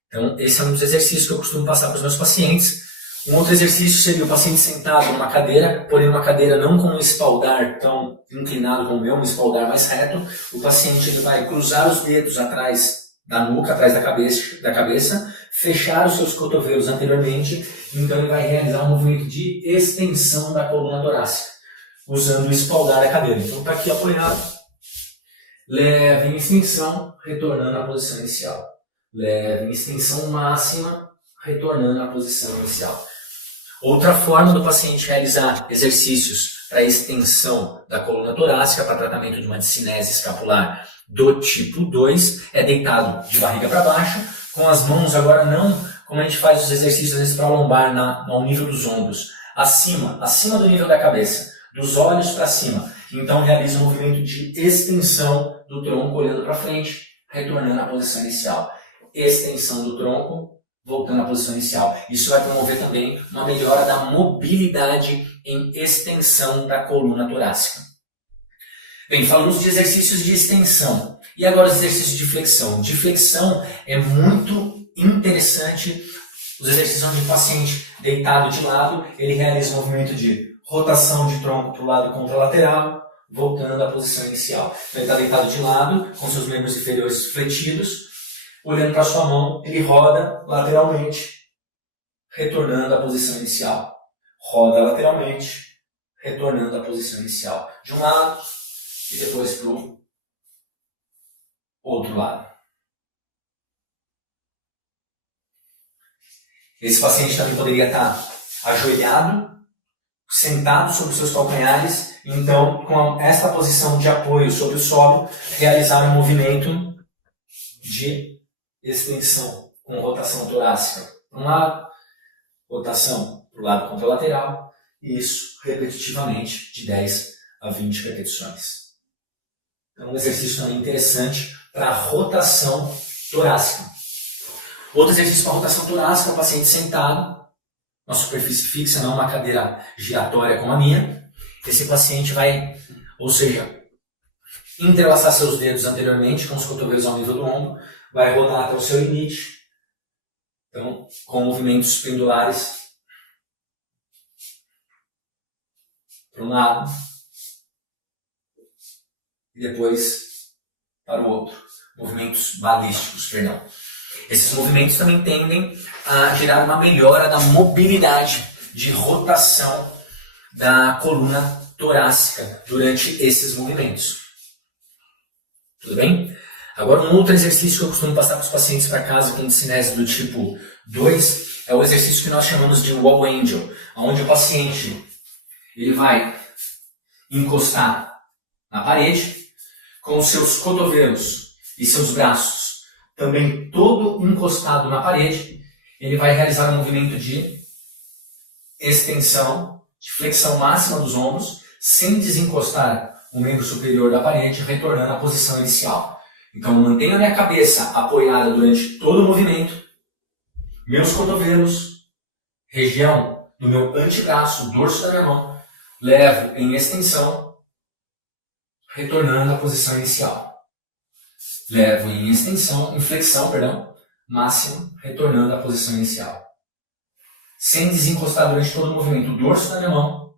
Então esse é um dos exercícios que eu costumo passar para os meus pacientes. Um outro exercício seria o paciente sentado numa cadeira, porém uma cadeira não com um espaldar tão inclinado como o meu, um espaldar mais reto. O paciente ele vai cruzar os dedos atrás da nuca, atrás da cabeça, fechar os seus cotovelos anteriormente, então ele vai realizar um movimento de extensão da coluna torácica, usando o espaldar da cadeira. Então está aqui apoiado, leve em extensão, retornando à posição inicial. Leve em extensão máxima, retornando à posição inicial. Outra forma do paciente realizar exercícios para extensão da coluna torácica, para tratamento de uma discinese escapular do tipo 2, é deitado de barriga para baixo, com as mãos agora não como a gente faz os exercícios às vezes para a lombar, ao nível dos ombros, acima do nível da cabeça, dos olhos para cima. Então realiza um movimento de extensão do tronco olhando para frente, retornando à posição inicial. Extensão do tronco, voltando à posição inicial. Isso vai promover também uma melhora da mobilidade em extensão da coluna torácica. Bem, falamos de exercícios de extensão. E agora os exercícios de flexão. De flexão é muito interessante os exercícios onde o paciente deitado de lado, ele realiza um movimento de rotação de tronco para o lado contralateral, voltando à posição inicial. Então ele está deitado de lado, com seus membros inferiores fletidos, olhando para a sua mão, ele roda lateralmente, retornando à posição inicial. Roda lateralmente, retornando à posição inicial. De um lado e depois para o outro lado. Esse paciente também poderia estar ajoelhado, sentado sobre os seus calcanhares, então com esta posição de apoio sobre o solo, realizar um movimento de extensão com rotação torácica para um lado, rotação para o lado contralateral, e isso repetitivamente de 10 a 20 repetições. Então, um exercício também interessante para a rotação torácica. Outro exercício para a rotação torácica é o paciente sentado, uma superfície fixa, não uma cadeira giratória como a minha. Esse paciente vai, ou seja, entrelaçar seus dedos anteriormente com os cotovelos ao nível do ombro, vai rodar até o seu limite, então, com movimentos pendulares para um lado e depois para o outro. Movimentos balísticos, perdão. Esses movimentos também tendem a gerar uma melhora da mobilidade de rotação da coluna torácica durante esses movimentos. Tudo bem? Agora, um outro exercício que eu costumo passar para os pacientes para casa com discinese do tipo 2 é o exercício que nós chamamos de wall angel, onde o paciente ele vai encostar na parede com os seus cotovelos e seus braços também todo encostado na parede. Ele vai realizar um movimento de extensão, de flexão máxima dos ombros, sem desencostar o membro superior da parede, retornando à posição inicial. Então, mantenho a minha cabeça apoiada durante todo o movimento, meus cotovelos, região do meu antebraço, dorso da minha mão, levo em extensão, retornando à posição inicial. Levo em extensão, em flexão, máxima, retornando à posição inicial. Sem desencostar durante todo o movimento o dorso da minha mão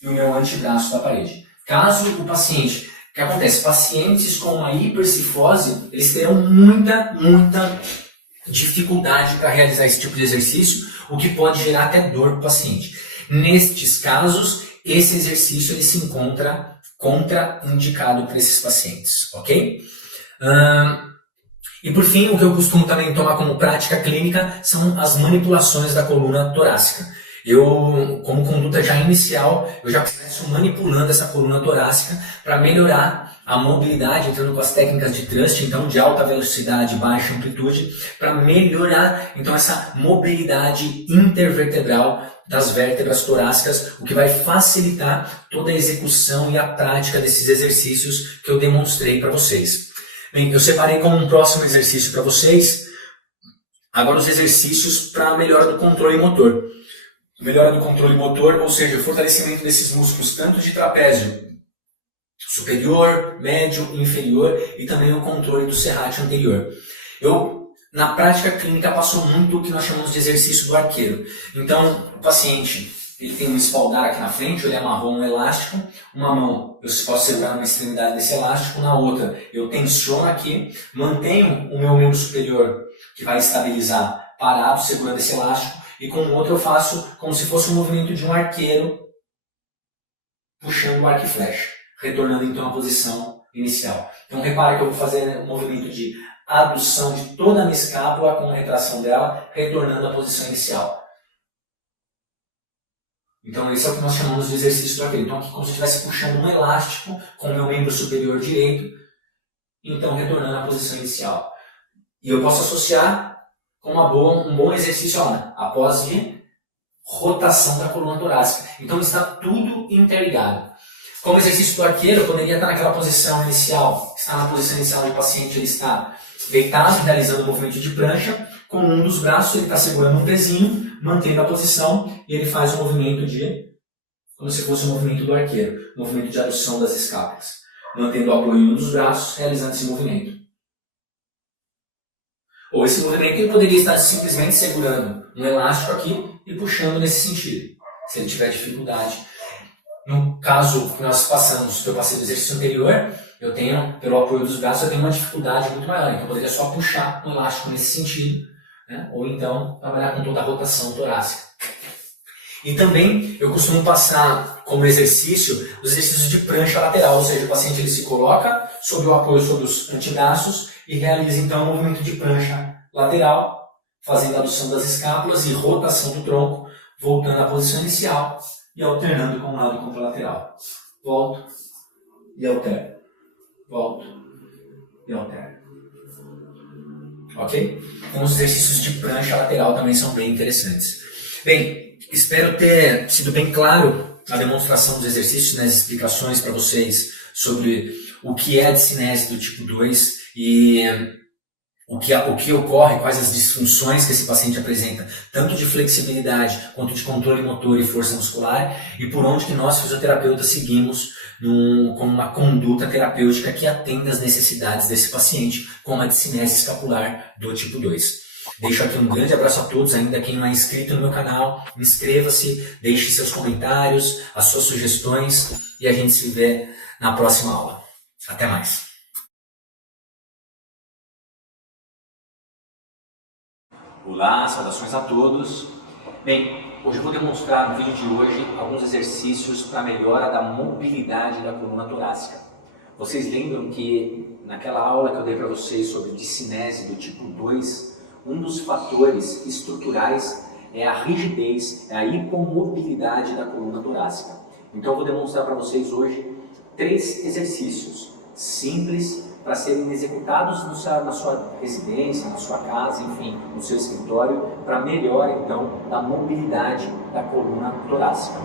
e o meu antebraço da parede. Caso o paciente, o que acontece? Pacientes com uma hipercifose, eles terão muita dificuldade para realizar esse tipo de exercício, o que pode gerar até dor para o paciente. Nestes casos, esse exercício ele se encontra contraindicado para esses pacientes, ok? E por fim, o que eu costumo também tomar como prática clínica são as manipulações da coluna torácica. Eu, como conduta já inicial, eu já começo manipulando essa coluna torácica para melhorar a mobilidade, entrando com as técnicas de thrust, então de alta velocidade, baixa amplitude, para melhorar então essa mobilidade intervertebral das vértebras torácicas, o que vai facilitar toda a execução e a prática desses exercícios que eu demonstrei para vocês. Bem, eu separei como um próximo exercício para vocês, agora os exercícios para a melhora do controle motor. Melhora do controle motor, ou seja, o fortalecimento desses músculos, tanto de trapézio superior, médio e inferior, e também o controle do serrátil anterior. Eu, na prática clínica, passo muito o que nós chamamos de exercício do arqueiro. Então, o paciente ele tem um espaldar aqui na frente, ele amarrou um elástico, uma mão eu posso segurar numa extremidade desse elástico, na outra eu tensiono aqui, mantenho o meu membro superior, que vai estabilizar, parado, segurando esse elástico, e com o outro eu faço como se fosse um movimento de um arqueiro, puxando o arco e flecha, retornando então à posição inicial. Então repara que eu vou fazer um movimento de adução de toda a minha escápula com a retração dela, retornando à posição inicial. Então esse é o que nós chamamos de exercício do arqueiro. Então aqui como se eu estivesse puxando um elástico com o meu membro superior direito, então retornando à posição inicial. E eu posso associar com um bom exercício a pós de rotação da coluna torácica. Então está tudo interligado. Como exercício do arqueiro, eu poderia estar naquela posição inicial, está na posição inicial do paciente, ele está deitado, realizando o movimento de prancha, com um dos braços ele está segurando um pezinho, mantendo a posição, e ele faz o movimento como se fosse o movimento do arqueiro, movimento de adução das escápulas, mantendo o apoio em um dos braços, realizando esse movimento. Ou esse movimento ele poderia estar simplesmente segurando um elástico aqui e puxando nesse sentido, se ele tiver dificuldade. No caso que nós passamos, que eu passei do exercício anterior, eu tenho, pelo apoio dos braços, eu tenho uma dificuldade muito maior. Então eu poderia só puxar o elástico nesse sentido, né? Ou então trabalhar com toda a rotação torácica. E também eu costumo passar como exercício os exercícios de prancha lateral, ou seja, o paciente ele se coloca sob o apoio sobre os antebraços e realiza então um movimento de prancha lateral, fazendo a adução das escápulas e rotação do tronco, voltando à posição inicial e alternando com um lado contralateral. Volto e alterno. Volto e alterno. Ok? Então os exercícios de prancha lateral também são bem interessantes. Bem, espero ter sido bem claro a demonstração dos exercícios, nas explicações para vocês sobre o que é a discinese do tipo 2 e o que ocorre, quais as disfunções que esse paciente apresenta, tanto de flexibilidade quanto de controle motor e força muscular, e por onde que nós fisioterapeutas seguimos com uma conduta terapêutica que atenda às necessidades desse paciente com uma discinese escapular do tipo 2. Deixo aqui um grande abraço a todos, ainda quem não é inscrito no meu canal, inscreva-se, deixe seus comentários, as suas sugestões e a gente se vê na próxima aula. Até mais! Olá, saudações a todos. Bem, hoje eu vou demonstrar no vídeo de hoje alguns exercícios para melhora da mobilidade da coluna torácica. Vocês lembram que naquela aula que eu dei para vocês sobre discinese do tipo 2, um dos fatores estruturais é a rigidez, é a hipomobilidade da coluna torácica. Então eu vou demonstrar para vocês hoje 3 exercícios simples para serem executados na sua residência, na sua casa, enfim, no seu escritório, para melhora então da mobilidade da coluna torácica.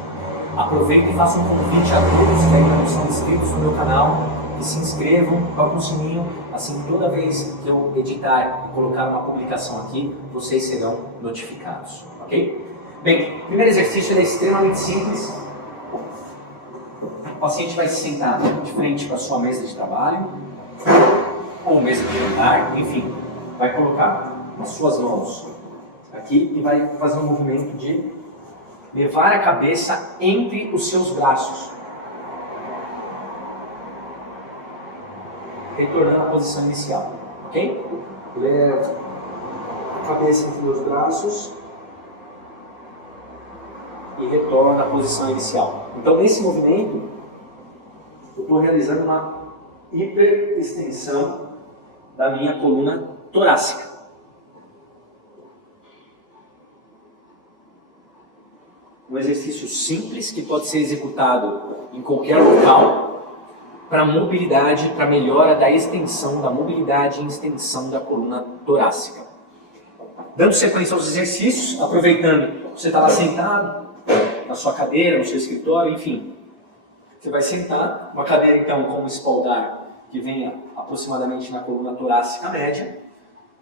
Aproveito e faço um convite a todos que ainda não são inscritos no meu canal, que se inscrevam, toquem o sininho, assim toda vez que eu editar e colocar uma publicação aqui, vocês serão notificados, ok? Bem, o primeiro exercício é extremamente simples. O paciente vai se sentar de frente para a sua mesa de trabalho, ou mesa de jantar, enfim, vai colocar as suas mãos aqui e vai fazer um movimento de levar a cabeça entre os seus braços, retornando à posição inicial, ok? Leva a cabeça entre os braços e retorna à posição inicial. Então, nesse movimento, eu estou realizando uma hiperextensão da minha coluna torácica. Um exercício simples que pode ser executado em qualquer local para mobilidade, para melhora da extensão, da mobilidade e extensão da coluna torácica. Dando sequência aos exercícios, aproveitando, você está lá sentado, na sua cadeira, no seu escritório, enfim. Você vai sentar, uma cadeira então com um espaldar que venha aproximadamente na coluna torácica média,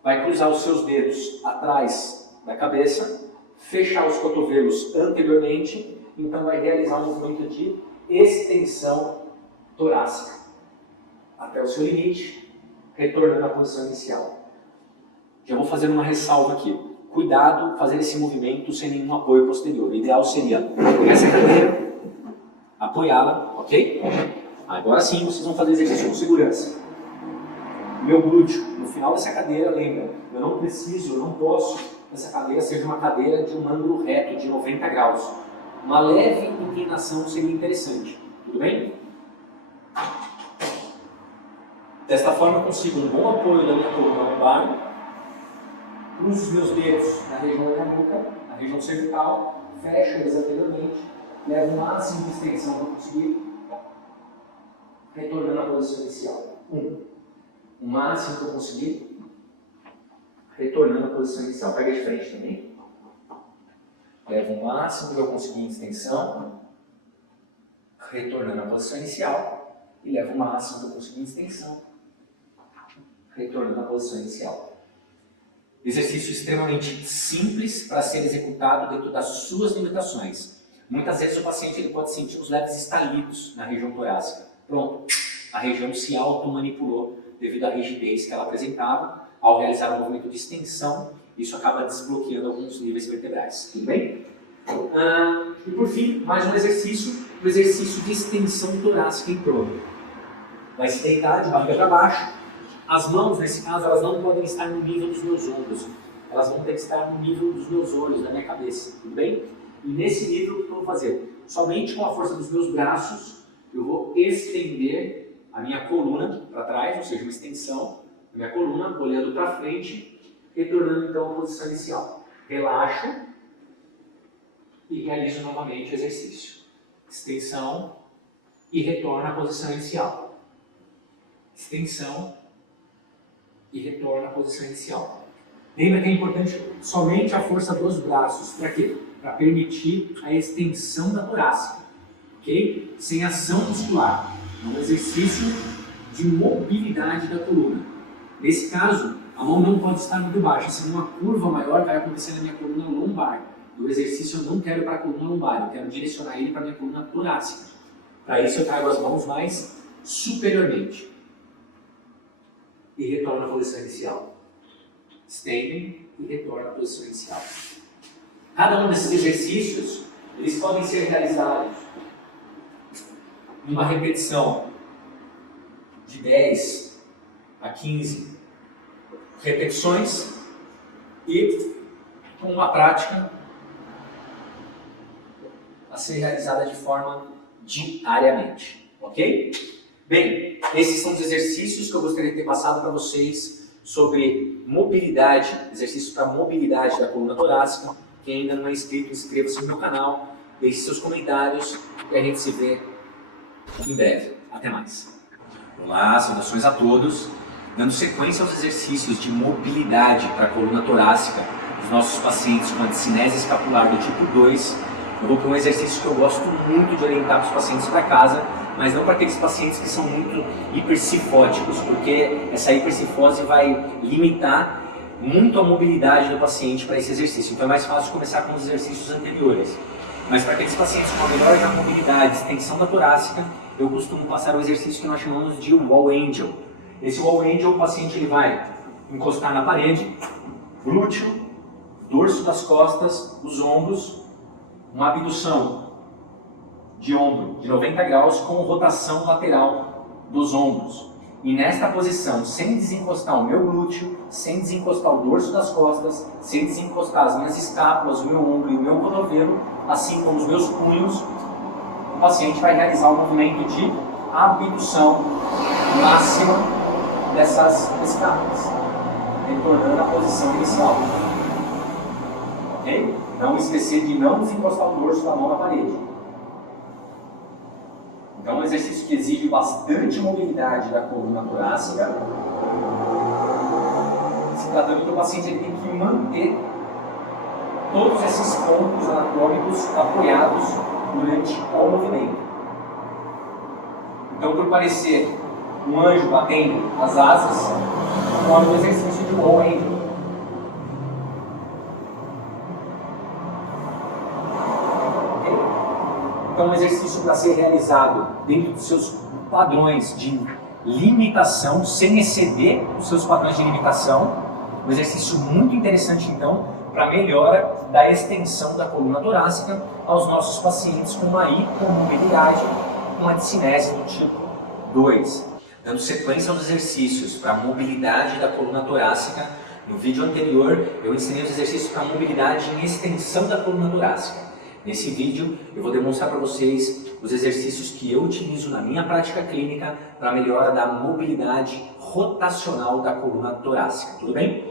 vai cruzar os seus dedos atrás da cabeça, fechar os cotovelos anteriormente, então vai realizar um movimento de extensão torácica até o seu limite, retornando à posição inicial. Já vou fazer uma ressalva aqui. Cuidado fazer esse movimento sem nenhum apoio posterior. O ideal seria pegar essa cadeira, apoiá-la, ok? Agora sim vocês vão fazer exercício com segurança. Meu glúteo, no final dessa cadeira, lembra, eu não posso que essa cadeira seja uma cadeira de um ângulo reto de 90 graus. Uma leve inclinação seria interessante, tudo bem? Desta forma eu consigo um bom apoio da minha coluna lombar, cruzo os meus dedos na região da minha nuca, na região cervical, fecho eles anteriormente, levo o máximo de extensão que eu conseguir, retornando à posição inicial. O máximo que eu conseguir, retornando à posição inicial. Pega de frente também. Levo o máximo que eu conseguir em extensão, retornando à posição inicial. E levo o máximo que eu conseguir em extensão, retornando à posição inicial. Exercício extremamente simples para ser executado dentro das suas limitações. Muitas vezes o paciente ele pode sentir os leves estalidos na região torácica. Pronto, a região se automanipulou devido à rigidez que ela apresentava. Ao realizar o movimento de extensão, isso acaba desbloqueando alguns níveis vertebrais. Tudo bem? E por fim, mais um exercício, o exercício de extensão torácica em prono. Vai se deitar de barriga para baixo. As mãos, nesse caso, elas não podem estar no nível dos meus ombros. Elas vão ter que estar no nível dos meus olhos, da minha cabeça. Tudo bem? E nesse nível, o que eu vou fazer? Somente com a força dos meus braços, eu vou estender a minha coluna para trás, ou seja, uma extensão da minha coluna, olhando para frente, retornando então à posição inicial. Relaxo e realizo novamente o exercício. Extensão e retorno à posição inicial. Extensão e retorno à posição inicial. Lembra que é importante somente a força dos braços. Para quê? Para permitir a extensão da torácica. Ok? Sem ação muscular. É um exercício de mobilidade da coluna. Nesse caso, a mão não pode estar muito baixa, senão uma curva maior vai acontecer na minha coluna lombar. No exercício eu não quero ir para a coluna lombar, eu quero direcionar ele para a minha coluna torácica. Para isso eu trago as mãos mais superiormente. E retorno à posição inicial. Estendem e retorno à posição inicial. Cada um desses exercícios, eles podem ser realizados numa repetição de 10 a 15 repetições e com uma prática a ser realizada de forma diariamente, ok? Bem, esses são os exercícios que eu gostaria de ter passado para vocês sobre mobilidade, exercícios para mobilidade da coluna torácica. Quem ainda não é inscrito, inscreva-se no meu canal, deixe seus comentários e a gente se vê em breve. Até mais. Olá, saudações a todos. Dando sequência aos exercícios de mobilidade para a coluna torácica dos nossos pacientes com a discinese escapular do tipo 2, eu vou para um exercício que eu gosto muito de orientar para os pacientes para casa, mas não para aqueles pacientes que são muito hipercifóticos, porque essa hipercifose vai limitar muito a mobilidade do paciente para esse exercício. Então é mais fácil começar com os exercícios anteriores. Mas para aqueles pacientes com a melhor já mobilidade, extensão da torácica, eu costumo passar o exercício que nós chamamos de Wall Angel. Esse Wall Angel, o paciente ele vai encostar na parede, glúteo, dorso das costas, os ombros, uma abdução de ombro de 90 graus com rotação lateral dos ombros. E nesta posição, sem desencostar o meu glúteo, sem desencostar o dorso das costas, sem desencostar as minhas escápulas, o meu ombro e o meu cotovelo, assim como os meus punhos, o paciente vai realizar o movimento de abdução máxima dessas escápulas, retornando à posição inicial. Ok? Não esquecer de não desencostar o dorso da mão na parede. Então, é um exercício que exige bastante mobilidade da coluna torácica. Se tratando que o paciente ele tem que manter todos esses pontos anatômicos apoiados durante o movimento. Então, por parecer um anjo batendo as asas, forma o exercício de Wall Angel. Então, um exercício para ser realizado dentro dos seus padrões de limitação, sem exceder os seus padrões de limitação. Um exercício muito interessante, então, para melhora da extensão da coluna torácica aos nossos pacientes com uma hipomobilidade, com a discinese do tipo 2. Dando sequência aos exercícios para mobilidade da coluna torácica, no vídeo anterior eu ensinei os exercícios para mobilidade em extensão da coluna torácica. Nesse vídeo eu vou demonstrar para vocês os exercícios que eu utilizo na minha prática clínica para melhora da mobilidade rotacional da coluna torácica, tudo bem?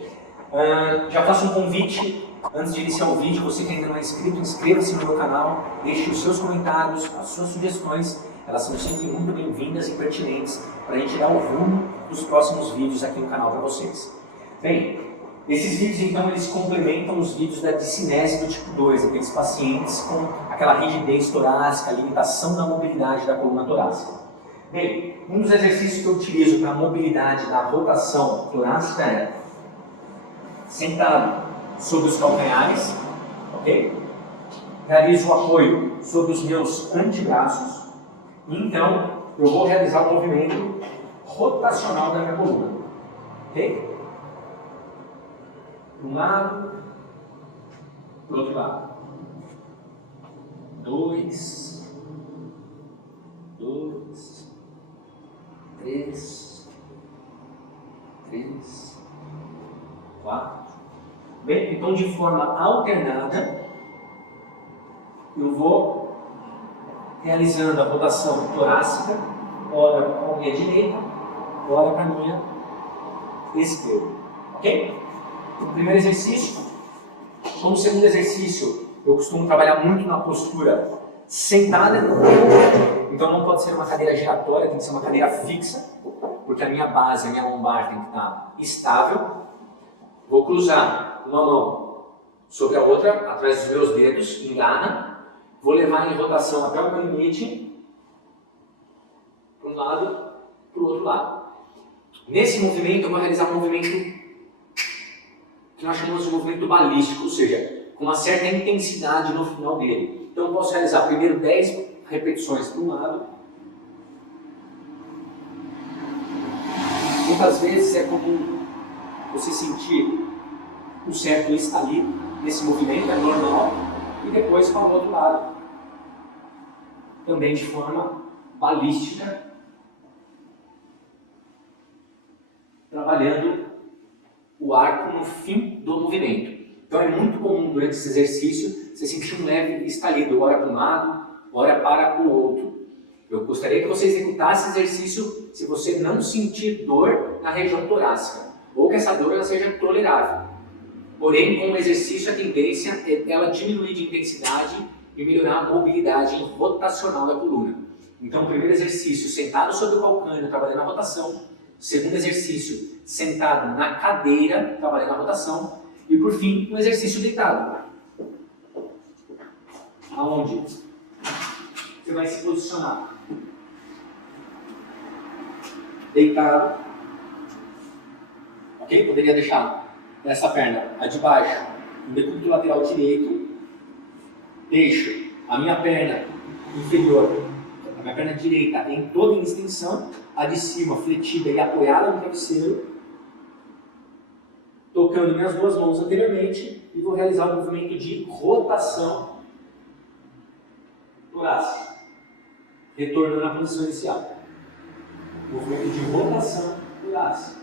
Já faço um convite, antes de iniciar o vídeo, você que ainda não é inscrito, inscreva-se no meu canal, deixe os seus comentários, as suas sugestões, elas são sempre muito bem-vindas e pertinentes para a gente dar o rumo dos próximos vídeos aqui no canal para vocês. Bem, esses vídeos então eles complementam os vídeos da discinese do tipo 2, aqueles pacientes com aquela rigidez torácica, limitação da mobilidade da coluna torácica. Bem, um dos exercícios que eu utilizo para a mobilidade da rotação torácica é sentado sobre os calcanhares, ok? Realizo o apoio sobre os meus antebraços e então eu vou realizar o movimento rotacional da minha coluna, ok? Para um lado, para o outro lado. 2, 3, 4. Bem, então de forma alternada, eu vou realizando a rotação torácica, ora com a minha direita, ora com a minha esquerda. Ok? O primeiro exercício. Como segundo exercício, eu costumo trabalhar muito na postura sentada, então não pode ser uma cadeira giratória, tem que ser uma cadeira fixa, porque a minha base, a minha lombar tem que estar estável. Vou cruzar uma mão sobre a outra, através dos meus dedos, engana, vou levar em rotação até o meu limite, para um lado, para o outro lado. Nesse movimento eu vou realizar um movimento que nós chamamos de movimento balístico, ou seja, com uma certa intensidade no final dele. Então eu posso realizar primeiro 10 repetições para um lado. Muitas vezes é comum você sentir um certo estalido nesse movimento, é normal, e depois para o outro lado. Também de forma balística, trabalhando o arco no fim do movimento. Então é muito comum durante esse exercício você sentir um leve estalido, ora para um lado, ora para o outro. Eu gostaria que você executasse esse exercício se você não sentir dor na região torácica, ou que essa dor ela seja tolerável. Porém, com o exercício a tendência é ela diminuir de intensidade e melhorar a mobilidade rotacional da coluna. Então, primeiro exercício, sentado sobre o calcânio, trabalhando a rotação. Segundo exercício, sentado na cadeira, trabalhando a rotação. E por fim, um exercício deitado. Aonde você vai se posicionar deitado. Ok? Poderia deixar essa perna, a de baixo, no decúbito lateral direito. Deixo a minha perna inferior, a minha perna direita em toda em extensão, a de cima fletida e apoiada no travesseiro, tocando minhas duas mãos anteriormente e vou realizar um movimento de rotação torácica, retornando à posição inicial. Movimento de rotação torácica,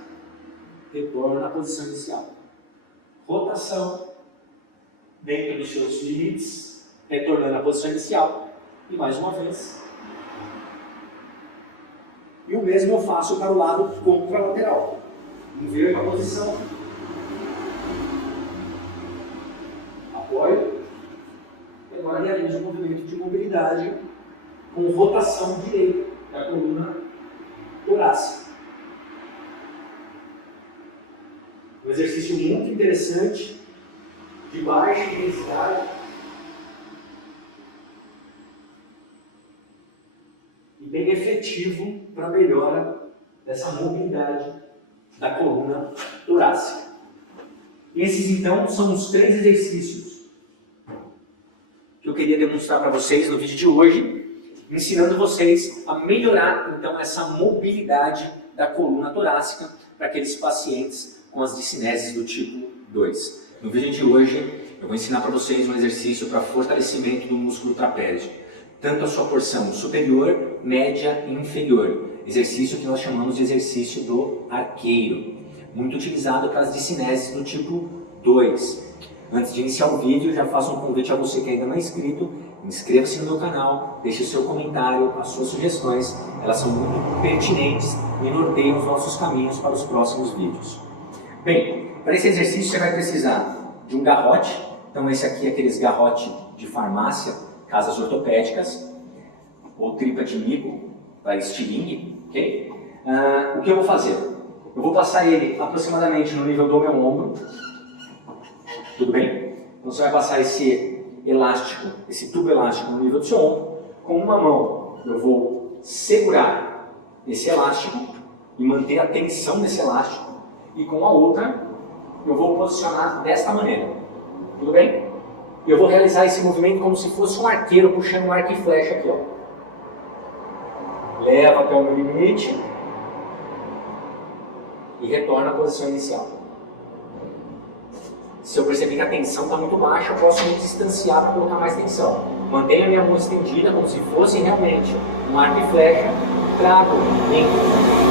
retorno à posição inicial. Rotação dentro dos seus limites, retornando à posição inicial e mais uma vez. E o mesmo eu faço para o lado contralateral. Inverto a posição. Apoio. E agora realizo um movimento de mobilidade com rotação direita da coluna torácica. Um exercício muito interessante, de baixa intensidade. Bem efetivo para a melhora dessa mobilidade da coluna torácica. Esses então são os 3 exercícios que eu queria demonstrar para vocês no vídeo de hoje, ensinando vocês a melhorar então essa mobilidade da coluna torácica para aqueles pacientes com as discineses do tipo 2. No vídeo de hoje eu vou ensinar para vocês um exercício para fortalecimento do músculo trapézio, tanto a sua porção superior, média e inferior. Exercício que nós chamamos de exercício do arqueiro, muito utilizado para as discineses do tipo 2. Antes de iniciar o vídeo, já faço um convite a você que ainda não é inscrito, inscreva-se no meu canal, deixe o seu comentário, as suas sugestões, elas são muito pertinentes e norteiam os nossos caminhos para os próximos vídeos. Bem, para esse exercício você vai precisar de um garrote. Então esse aqui é aqueles garrote de farmácia, casas ortopédicas, ou tripa de mico, para estilingue, ok? O que eu vou fazer? Eu vou passar ele aproximadamente no nível do meu ombro, tudo bem? Então você vai passar esse elástico, esse tubo elástico no nível do seu ombro. Com uma mão eu vou segurar esse elástico e manter a tensão desse elástico, e com a outra eu vou posicionar desta maneira, tudo bem? Eu vou realizar esse movimento como se fosse um arqueiro puxando um arco e flecha aqui, ó. Leva até o meu limite e retorna à posição inicial. Se eu perceber que a tensão está muito baixa, eu posso me distanciar para colocar mais tensão. Mantenho a minha mão estendida como se fosse realmente um arco e flecha, trago em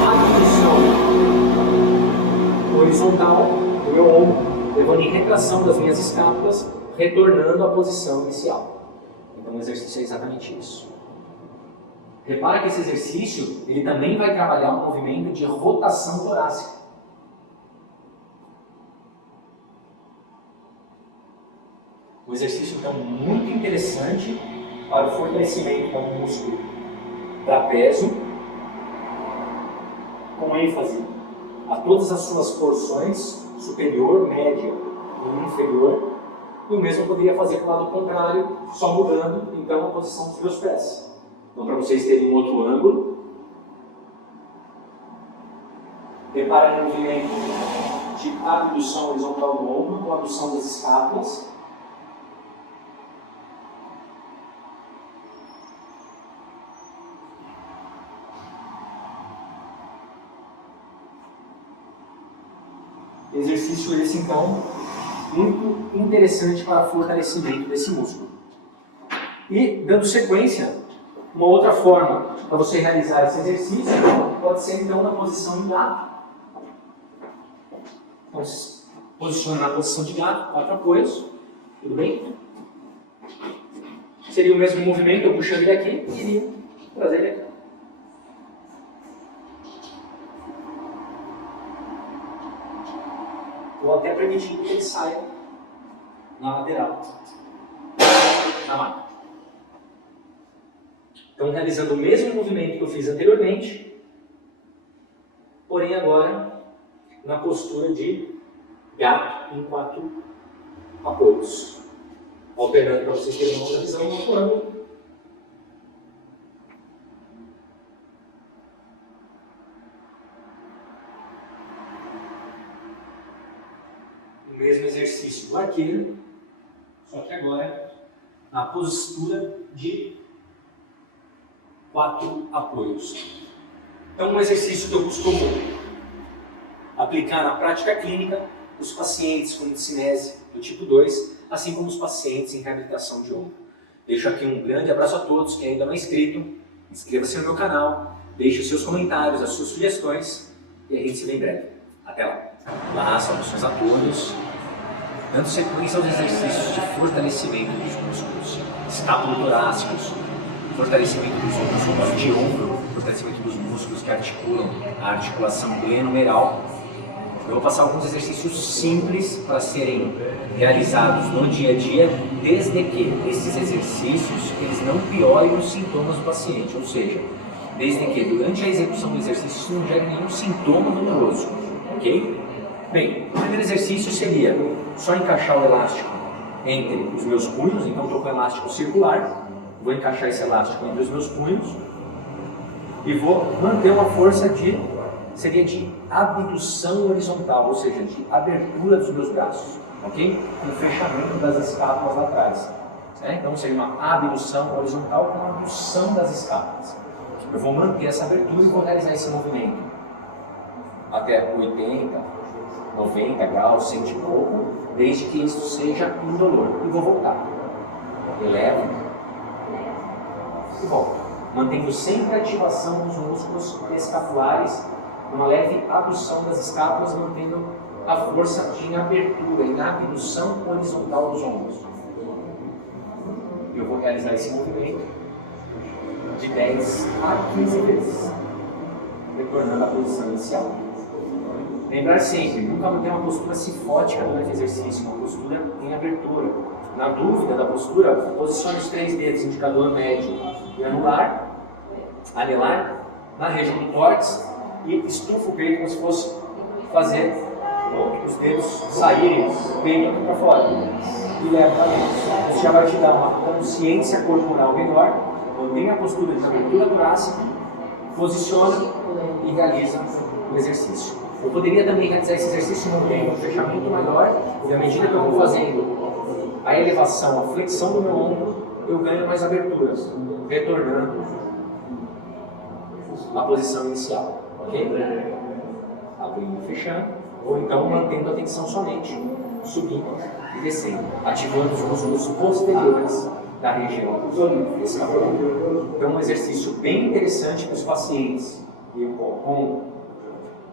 abdução horizontal do meu ombro, levando em retração das minhas escápulas, retornando à posição inicial. Então o exercício é exatamente isso. Repara que esse exercício ele também vai trabalhar um movimento de rotação torácica. O exercício então muito interessante para o fortalecimento do músculo trapézio, com ênfase a todas as suas porções, superior, média e inferior. E o mesmo eu poderia fazer para o lado contrário, só mudando então a posição dos meus pés. Então, para vocês terem um outro ângulo, repara no movimento de abdução horizontal do ombro com a abdução das escápulas. Exercício esse, então, muito interessante para fortalecimento desse músculo. E, dando sequência, uma outra forma para você realizar esse exercício pode ser, então, na posição de gato. Então, se posiciona na posição de gato, 4 apoios, tudo bem? Seria o mesmo movimento, eu puxando ele aqui e iria trazer ele aqui. Ou até permitindo que ele saia na lateral, na máquina. Então, realizando o mesmo movimento que eu fiz anteriormente, porém agora na postura de gato em 4 apoios. Alternando para vocês terem uma outra visão no outro ângulo. O mesmo exercício do arqueiro, só que agora na postura de 4 apoios. Então, um exercício que eu costumo aplicar na prática clínica, os pacientes com discinese do tipo 2, assim como os pacientes em reabilitação de ombro. Deixo aqui um grande abraço a todos que ainda não é inscrito, inscreva-se no meu canal, deixe os seus comentários, as suas sugestões e a gente se vê em breve. Até lá! Olá, saudações a todos! Dando sequência aos exercícios de fortalecimento dos músculos escapulotorácicos, fortalecimento dos músculos de ombro, fortalecimento dos músculos que articulam a articulação glenomeral. Eu vou passar alguns exercícios simples para serem realizados no dia a dia, desde que esses exercícios eles não piorem os sintomas do paciente, ou seja, desde que durante a execução do exercício isso não gere nenhum sintoma doloroso, ok? Bem, o primeiro exercício seria só encaixar o elástico entre os meus punhos, então estou com o elástico circular, vou encaixar esse elástico entre os meus punhos e vou manter uma força seria de abdução horizontal, ou seja, de abertura dos meus braços, ok? Com fechamento das escápulas lá atrás. Então seria uma abdução horizontal com abdução das escápulas. Eu vou manter essa abertura e vou realizar esse movimento até 80, 90 graus, 100 e pouco, desde que isso seja indolor. E vou voltar. Elevo e volto. Mantendo sempre a ativação dos músculos escapulares, uma leve abdução das escápulas, mantendo a força em abertura e na abdução horizontal dos ombros. Eu vou realizar esse movimento de 10 a 15 vezes. retornando à posição inicial. Lembrar sempre, nunca manter uma postura cifótica durante o exercício, uma postura em abertura. Na dúvida da postura, posicione os 3 dedos, indicador médio e anelar, na região do tórax e estufa o peito como se fosse fazer os dedos saírem do peito para fora e leva para dentro. Isso já vai te dar uma consciência corporal menor. Mantém a postura de abertura torácica, posiciona e realiza o exercício. Eu poderia também realizar esse exercício mantendo um fechamento maior, e à medida que eu vou fazendo a elevação, a flexão do meu ombro, eu ganho mais aberturas, retornando à posição inicial. Ok? Abrindo e fechando, ou então mantendo a tensão somente, subindo e descendo, ativando os músculos posteriores da região escapular. Então, um exercício bem interessante para os pacientes com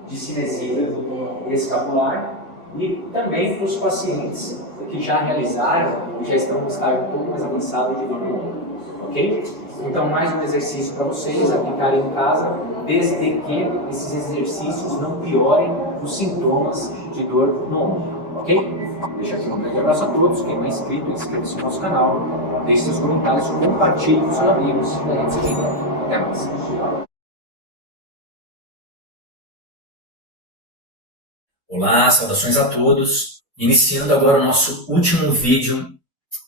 discinesia escapular e também para os pacientes que já realizaram e já estão no estágio um pouco mais avançado de dor no ombro. Ok? Então, mais um exercício para vocês aplicarem em casa, desde que esses exercícios não piorem os sintomas de dor no ombro. Ok? Deixa aqui um grande abraço a todos. Quem não é inscrito, inscreva-se no nosso canal. Deixe seus comentários, compartilhe com seus amigos. E a gente se vê em breve. Até mais. Olá, saudações a todos. Iniciando agora o nosso último vídeo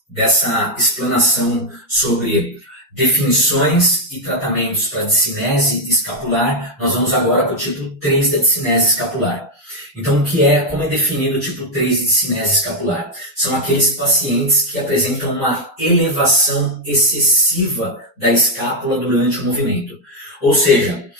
dessa explanação sobre definições e tratamentos para discinese escapular. Nós vamos agora para o tipo 3 da discinese escapular. Então, como é definido o tipo 3 de discinese escapular? São aqueles pacientes que apresentam uma elevação excessiva da escápula durante o movimento. Ou seja,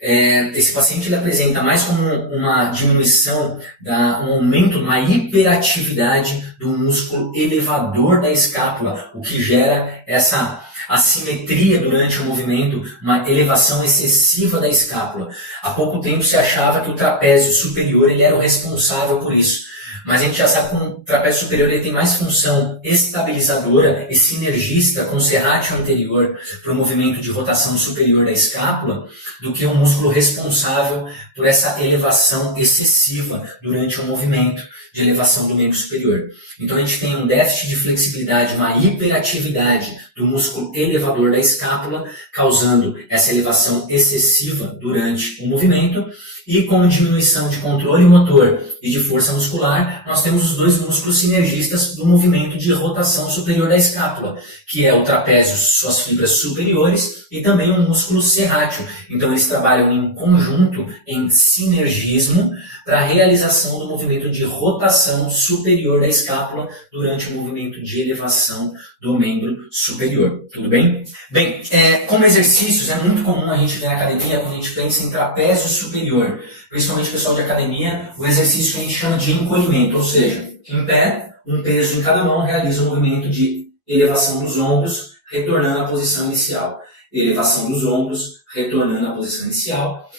esse paciente ele apresenta mais como uma diminuição, um aumento, uma hiperatividade do músculo elevador da escápula, o que gera essa assimetria durante o movimento, uma elevação excessiva da escápula. Há pouco tempo se achava que o trapézio superior ele era o responsável por isso. Mas a gente já sabe que o trapézio superior ele tem mais função estabilizadora e sinergista com o serrátil anterior para o movimento de rotação superior da escápula do que um músculo responsável por essa elevação excessiva durante o movimento de elevação do membro superior. Então a gente tem um déficit de flexibilidade, uma hiperatividade do músculo elevador da escápula, causando essa elevação excessiva durante o movimento. E com diminuição de controle motor e de força muscular, nós temos os dois músculos sinergistas do movimento de rotação superior da escápula, que é o trapézio, suas fibras superiores, e também o músculo serrátil. Então eles trabalham em conjunto, em sinergismo, para a realização do movimento de rotação superior da escápula durante o movimento de elevação do membro superior. Tudo bem? Bem, como exercícios, é muito comum a gente ver na academia, quando a gente pensa em trapézio superior, principalmente o pessoal de academia, o exercício que a gente chama de encolhimento, ou seja, em pé, um peso em cada mão realiza o movimento de elevação dos ombros, retornando à posição inicial. Elevação dos ombros, retornando à posição inicial.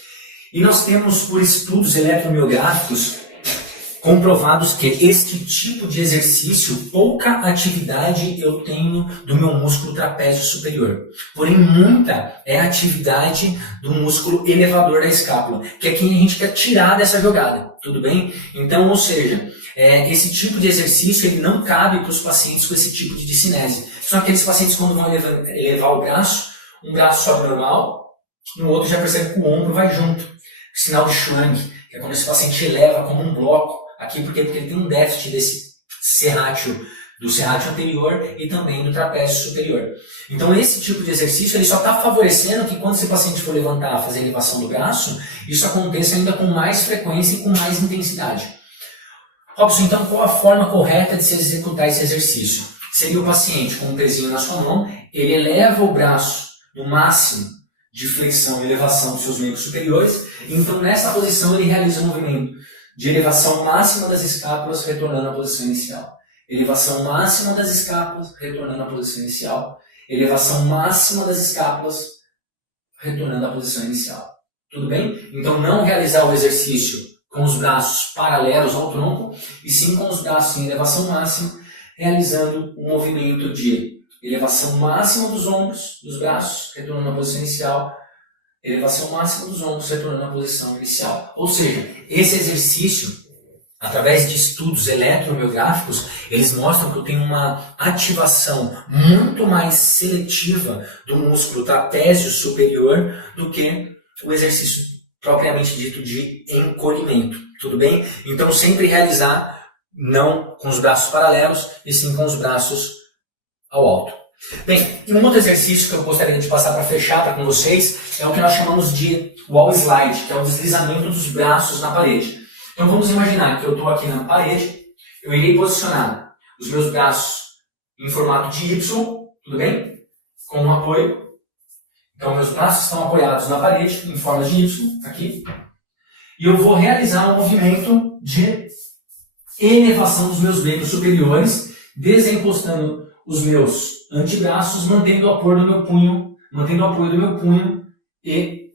E nós temos, por estudos eletromiográficos, comprovados que este tipo de exercício, pouca atividade eu tenho do meu músculo trapézio superior. Porém, muita é a atividade do músculo elevador da escápula, que é quem a gente quer tirar dessa jogada. Tudo bem? Então, ou seja, esse tipo de exercício ele não cabe para os pacientes com esse tipo de discinese. São aqueles pacientes quando vão elevar o braço, um braço sobe normal, no outro já percebe que o ombro vai junto. Sinal de Schwang, que é quando esse paciente eleva como um bloco, aqui porque ele tem um déficit desse serrátil, do serrátil anterior e também do trapézio superior. Então esse tipo de exercício ele só está favorecendo que quando esse paciente for levantar, fazer a elevação do braço, isso aconteça ainda com mais frequência e com mais intensidade. Robson, então qual a forma correta de se executar esse exercício? Seria o paciente com um pezinho na sua mão, ele eleva o braço no máximo de flexão e elevação dos seus membros superiores, então nessa posição ele realiza um movimento de elevação máxima das escápulas, retornando à posição inicial. Elevação máxima das escápulas, retornando à posição inicial. Elevação máxima das escápulas, retornando à posição inicial. Tudo bem? Então não realizar o exercício com os braços paralelos ao tronco, e sim com os braços em elevação máxima, realizando um movimento de elevação máxima dos ombros, dos braços, retornando à posição inicial, elevação máxima dos ombros, retornando à posição inicial. Ou seja, esse exercício, através de estudos eletromiográficos, eles mostram que eu tenho uma ativação muito mais seletiva do músculo trapézio superior do que o exercício propriamente dito de encolhimento. Tudo bem? Então sempre realizar não com os braços paralelos, e sim com os braços ao alto. Bem, e um outro exercício que eu gostaria de passar para fechar com vocês é o que nós chamamos de wall slide, que é o deslizamento dos braços na parede. Então vamos imaginar que eu estou aqui na parede, eu irei posicionar os meus braços em formato de Y, tudo bem? Com um apoio. Então meus braços estão apoiados na parede em forma de Y, aqui. E eu vou realizar um movimento de elevação dos meus membros superiores, desencostando os meus antebraços, mantendo o apoio do meu punho, e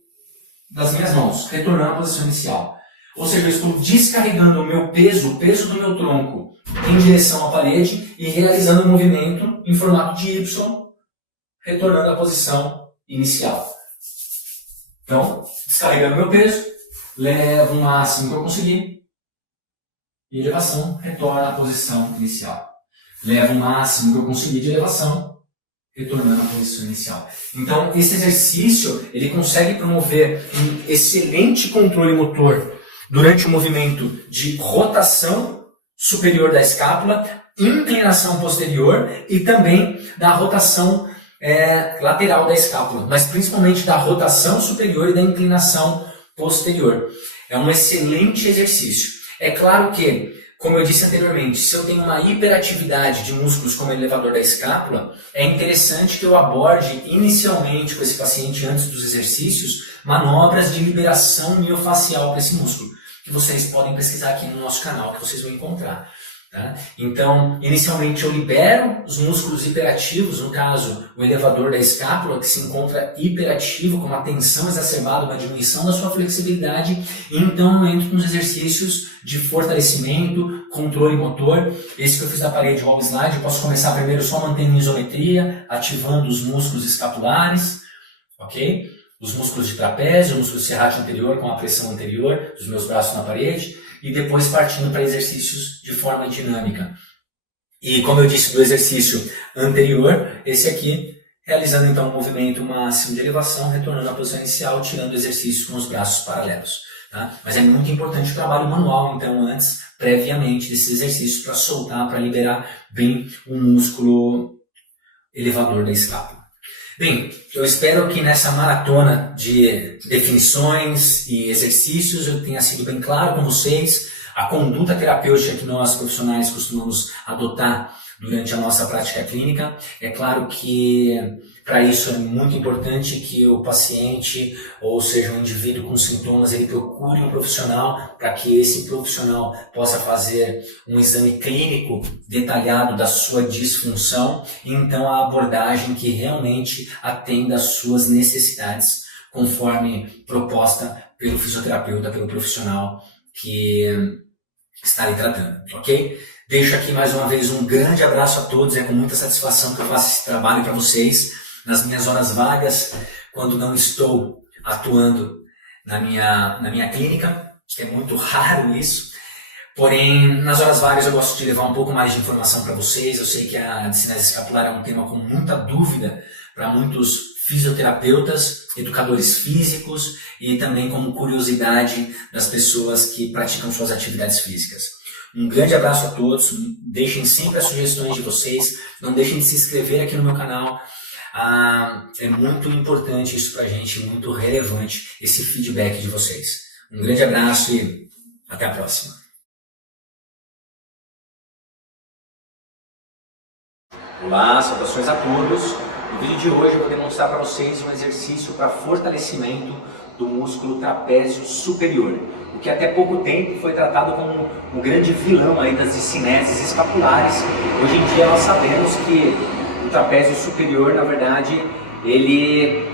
das minhas mãos, retornando à posição inicial. Ou seja, eu estou descarregando o meu peso, o peso do meu tronco, em direção à parede e realizando um movimento em formato de Y, retornando à posição inicial. Então, descarregando meu peso, levo o máximo que eu conseguir, e elevação, retorna à posição inicial. Levo o máximo que eu conseguir de elevação, retornando à posição inicial. Então, esse exercício, ele consegue promover um excelente controle motor durante o movimento de rotação superior da escápula, inclinação posterior e também da rotação lateral da escápula, mas principalmente da rotação superior e da inclinação posterior. É um excelente exercício. É claro que, como eu disse anteriormente, se eu tenho uma hiperatividade de músculos como o elevador da escápula, é interessante que eu aborde inicialmente com esse paciente, antes dos exercícios, manobras de liberação miofacial para esse músculo, que vocês podem pesquisar aqui no nosso canal, que vocês vão encontrar. Tá? Então, inicialmente eu libero os músculos hiperativos, no caso, o elevador da escápula, que se encontra hiperativo, com uma tensão exacerbada, uma diminuição da sua flexibilidade, e então eu entro com os exercícios de fortalecimento, controle motor. Esse que eu fiz da parede wall slide, eu posso começar primeiro só mantendo isometria, ativando os músculos escapulares, ok? Os músculos de trapézio, o músculo serrátil anterior com a pressão anterior dos meus braços na parede, e depois partindo para exercícios de forma dinâmica. E como eu disse do exercício anterior, esse aqui, realizando então um movimento máximo de elevação, retornando à posição inicial, tirando exercícios com os braços paralelos. Tá? Mas é muito importante o trabalho manual, então, antes, previamente, desses exercícios, para soltar, para liberar bem o músculo elevador da escápula. Bem, eu espero que nessa maratona de definições e exercícios eu tenha sido bem claro com vocês a conduta terapêutica que nós profissionais costumamos adotar durante a nossa prática clínica. É claro que para isso é muito importante que o paciente, ou seja, um indivíduo com sintomas, ele procure um profissional para que esse profissional possa fazer um exame clínico detalhado da sua disfunção e então a abordagem que realmente atenda às suas necessidades, conforme proposta pelo fisioterapeuta, pelo profissional que está lhe tratando, ok? Deixo aqui mais uma vez um grande abraço a todos, é com muita satisfação que eu faço esse trabalho para vocês, nas minhas horas vagas, quando não estou atuando na minha clínica, que é muito raro isso, porém nas horas vagas eu gosto de levar um pouco mais de informação para vocês. Eu sei que a discinese escapular é um tema com muita dúvida para muitos fisioterapeutas, educadores físicos e também como curiosidade das pessoas que praticam suas atividades físicas. Um grande abraço a todos, deixem sempre as sugestões de vocês, não deixem de se inscrever aqui no meu canal. É muito importante isso pra gente, muito relevante esse feedback de vocês. Um grande abraço e até a próxima. Olá, saudações a todos. No vídeo de hoje eu vou demonstrar para vocês um exercício para fortalecimento do músculo trapézio superior, o que até pouco tempo foi tratado como um grande vilão aí das discineses escapulares. Hoje em dia nós sabemos que o trapézio superior, na verdade, ele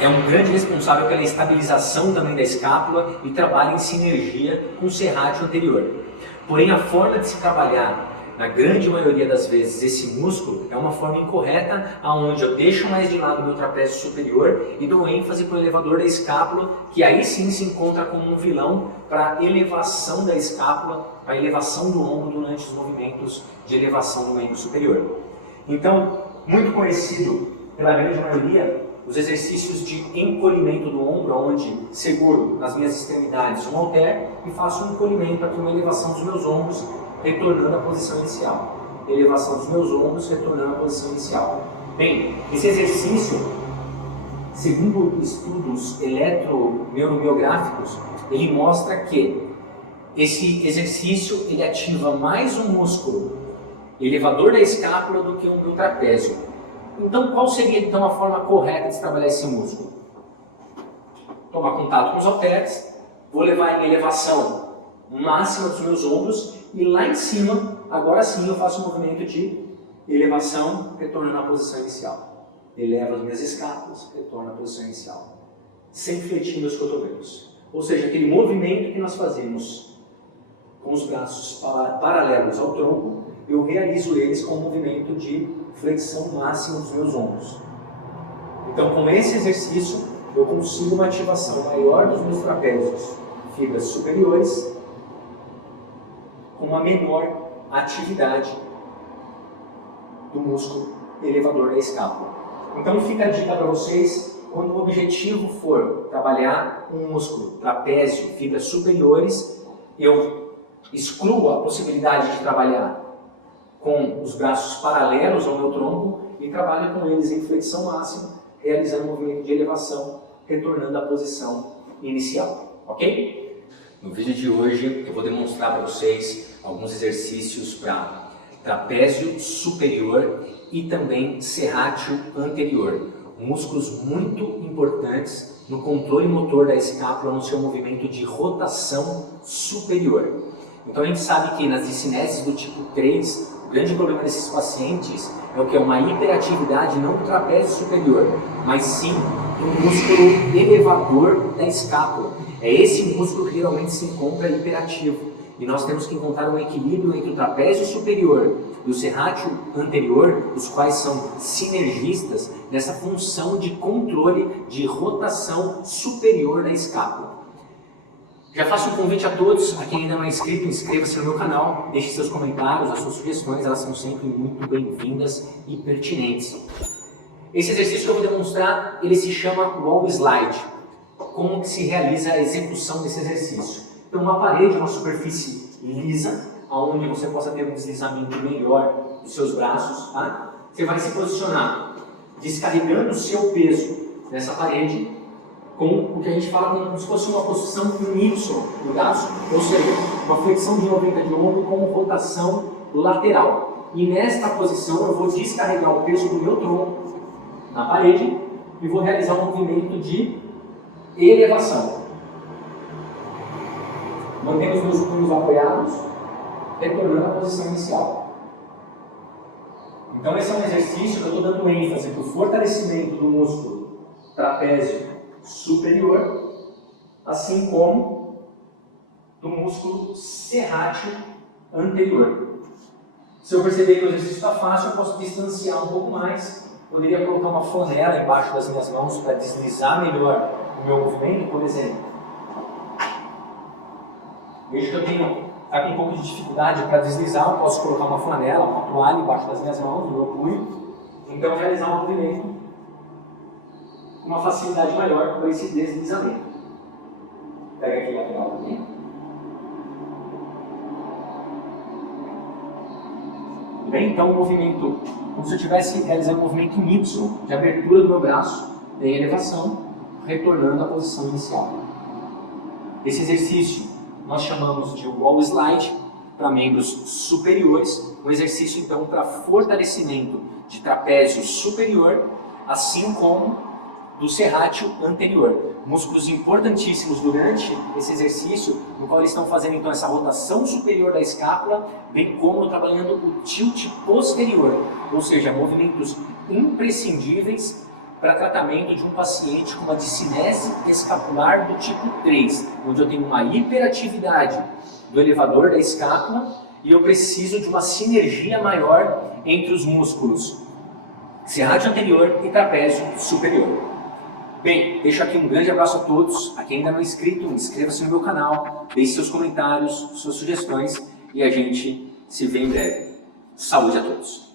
é um grande responsável pela estabilização também da escápula e trabalha em sinergia com o serrátil anterior. Porém, a forma de se trabalhar na grande maioria das vezes, esse músculo é uma forma incorreta, onde eu deixo mais de lado o meu trapézio superior e dou ênfase para o elevador da escápula, que aí sim se encontra como um vilão para a elevação da escápula, para a elevação do ombro durante os movimentos de elevação do membro superior. Então, muito conhecido pela grande maioria, os exercícios de encolhimento do ombro, onde seguro nas minhas extremidades um halter e faço um encolhimento aqui, uma elevação dos meus ombros, retornando à posição inicial. Elevação dos meus ombros, retornando à posição inicial. Bem, esse exercício, segundo estudos eletroneurobiográficos, ele mostra que esse exercício ele ativa mais um músculo elevador da escápula do que o meu trapézio. Então, qual seria então a forma correta de trabalhar esse músculo? Tomar contato com os halteres, vou levar em elevação máxima dos meus ombros e lá em cima, agora sim eu faço um movimento de elevação, retornando à posição inicial. Elevo as minhas escápulas, retorno à posição inicial, sem fletir meus cotovelos. Ou seja, aquele movimento que nós fazemos com os braços paralelos ao tronco, eu realizo eles com um movimento de flexão máxima dos meus ombros. Então, com esse exercício, eu consigo uma ativação maior dos meus trapézios, fibras superiores, com uma menor atividade do músculo elevador da escápula. Então, fica a dica para vocês, quando o objetivo for trabalhar um músculo trapézio, fibras superiores, eu excluo a possibilidade de trabalhar com os braços paralelos ao meu tronco e trabalho com eles em flexão máxima, realizando um movimento de elevação, retornando à posição inicial, ok? No vídeo de hoje eu vou demonstrar para vocês alguns exercícios para trapézio superior e também serrátil anterior, músculos muito importantes no controle motor da escápula no seu movimento de rotação superior. Então a gente sabe que nas discineses do tipo 3, o grande problema desses pacientes é o que? É uma hiperatividade não do trapézio superior, mas sim do músculo elevador da escápula. É esse músculo que geralmente se encontra hiperativo. E nós temos que encontrar um equilíbrio entre o trapézio superior e o serrátil anterior, os quais são sinergistas nessa função de controle de rotação superior da escápula. Já faço um convite a todos, a quem ainda não é inscrito, inscreva-se no meu canal, deixe seus comentários, as suas sugestões, elas são sempre muito bem-vindas e pertinentes. Esse exercício que eu vou demonstrar, ele se chama Wall Slide. Como que se realiza a execução desse exercício? Então, uma parede, uma superfície lisa, onde você possa ter um deslizamento melhor dos seus braços, tá? Você vai se posicionar descarregando o seu peso nessa parede, com o que a gente fala como se fosse uma posição em Y no braço, ou seja, uma flexão de 90 de ombro com rotação lateral. E nesta posição eu vou descarregar o peso do meu tronco na parede e vou realizar um movimento de elevação. Mantenho os meus punhos apoiados, retornando à posição inicial. Então esse é um exercício que eu estou dando ênfase para o fortalecimento do músculo trapézio superior, assim como do músculo serrátil anterior. Se eu perceber que o exercício está fácil, eu posso distanciar um pouco mais. Poderia colocar uma flanela embaixo das minhas mãos para deslizar melhor o meu movimento, por exemplo. Vejo que eu tenho com um pouco de dificuldade para deslizar, eu posso colocar uma flanela, uma toalha embaixo das minhas mãos, do meu punho, então realizar um movimento com uma facilidade maior com esse deslizamento. Pega aqui lateral também. Tudo bem? Então o movimento, como se eu estivesse realizando um movimento em Y, de abertura do meu braço, em elevação, retornando à posição inicial. Esse exercício nós chamamos de Wall Slide para membros superiores, um exercício então para fortalecimento de trapézio superior, assim como do serrátil anterior. Músculos importantíssimos durante esse exercício, no qual eles estão fazendo então essa rotação superior da escápula, bem como trabalhando o tilt posterior, ou seja, movimentos imprescindíveis para tratamento de um paciente com uma discinese escapular do tipo 3, onde eu tenho uma hiperatividade do elevador da escápula e eu preciso de uma sinergia maior entre os músculos serrátil anterior e trapézio superior. Bem, deixo aqui um grande abraço a todos. A quem ainda não é inscrito, inscreva-se no meu canal, deixe seus comentários, suas sugestões e a gente se vê em breve. Saúde a todos!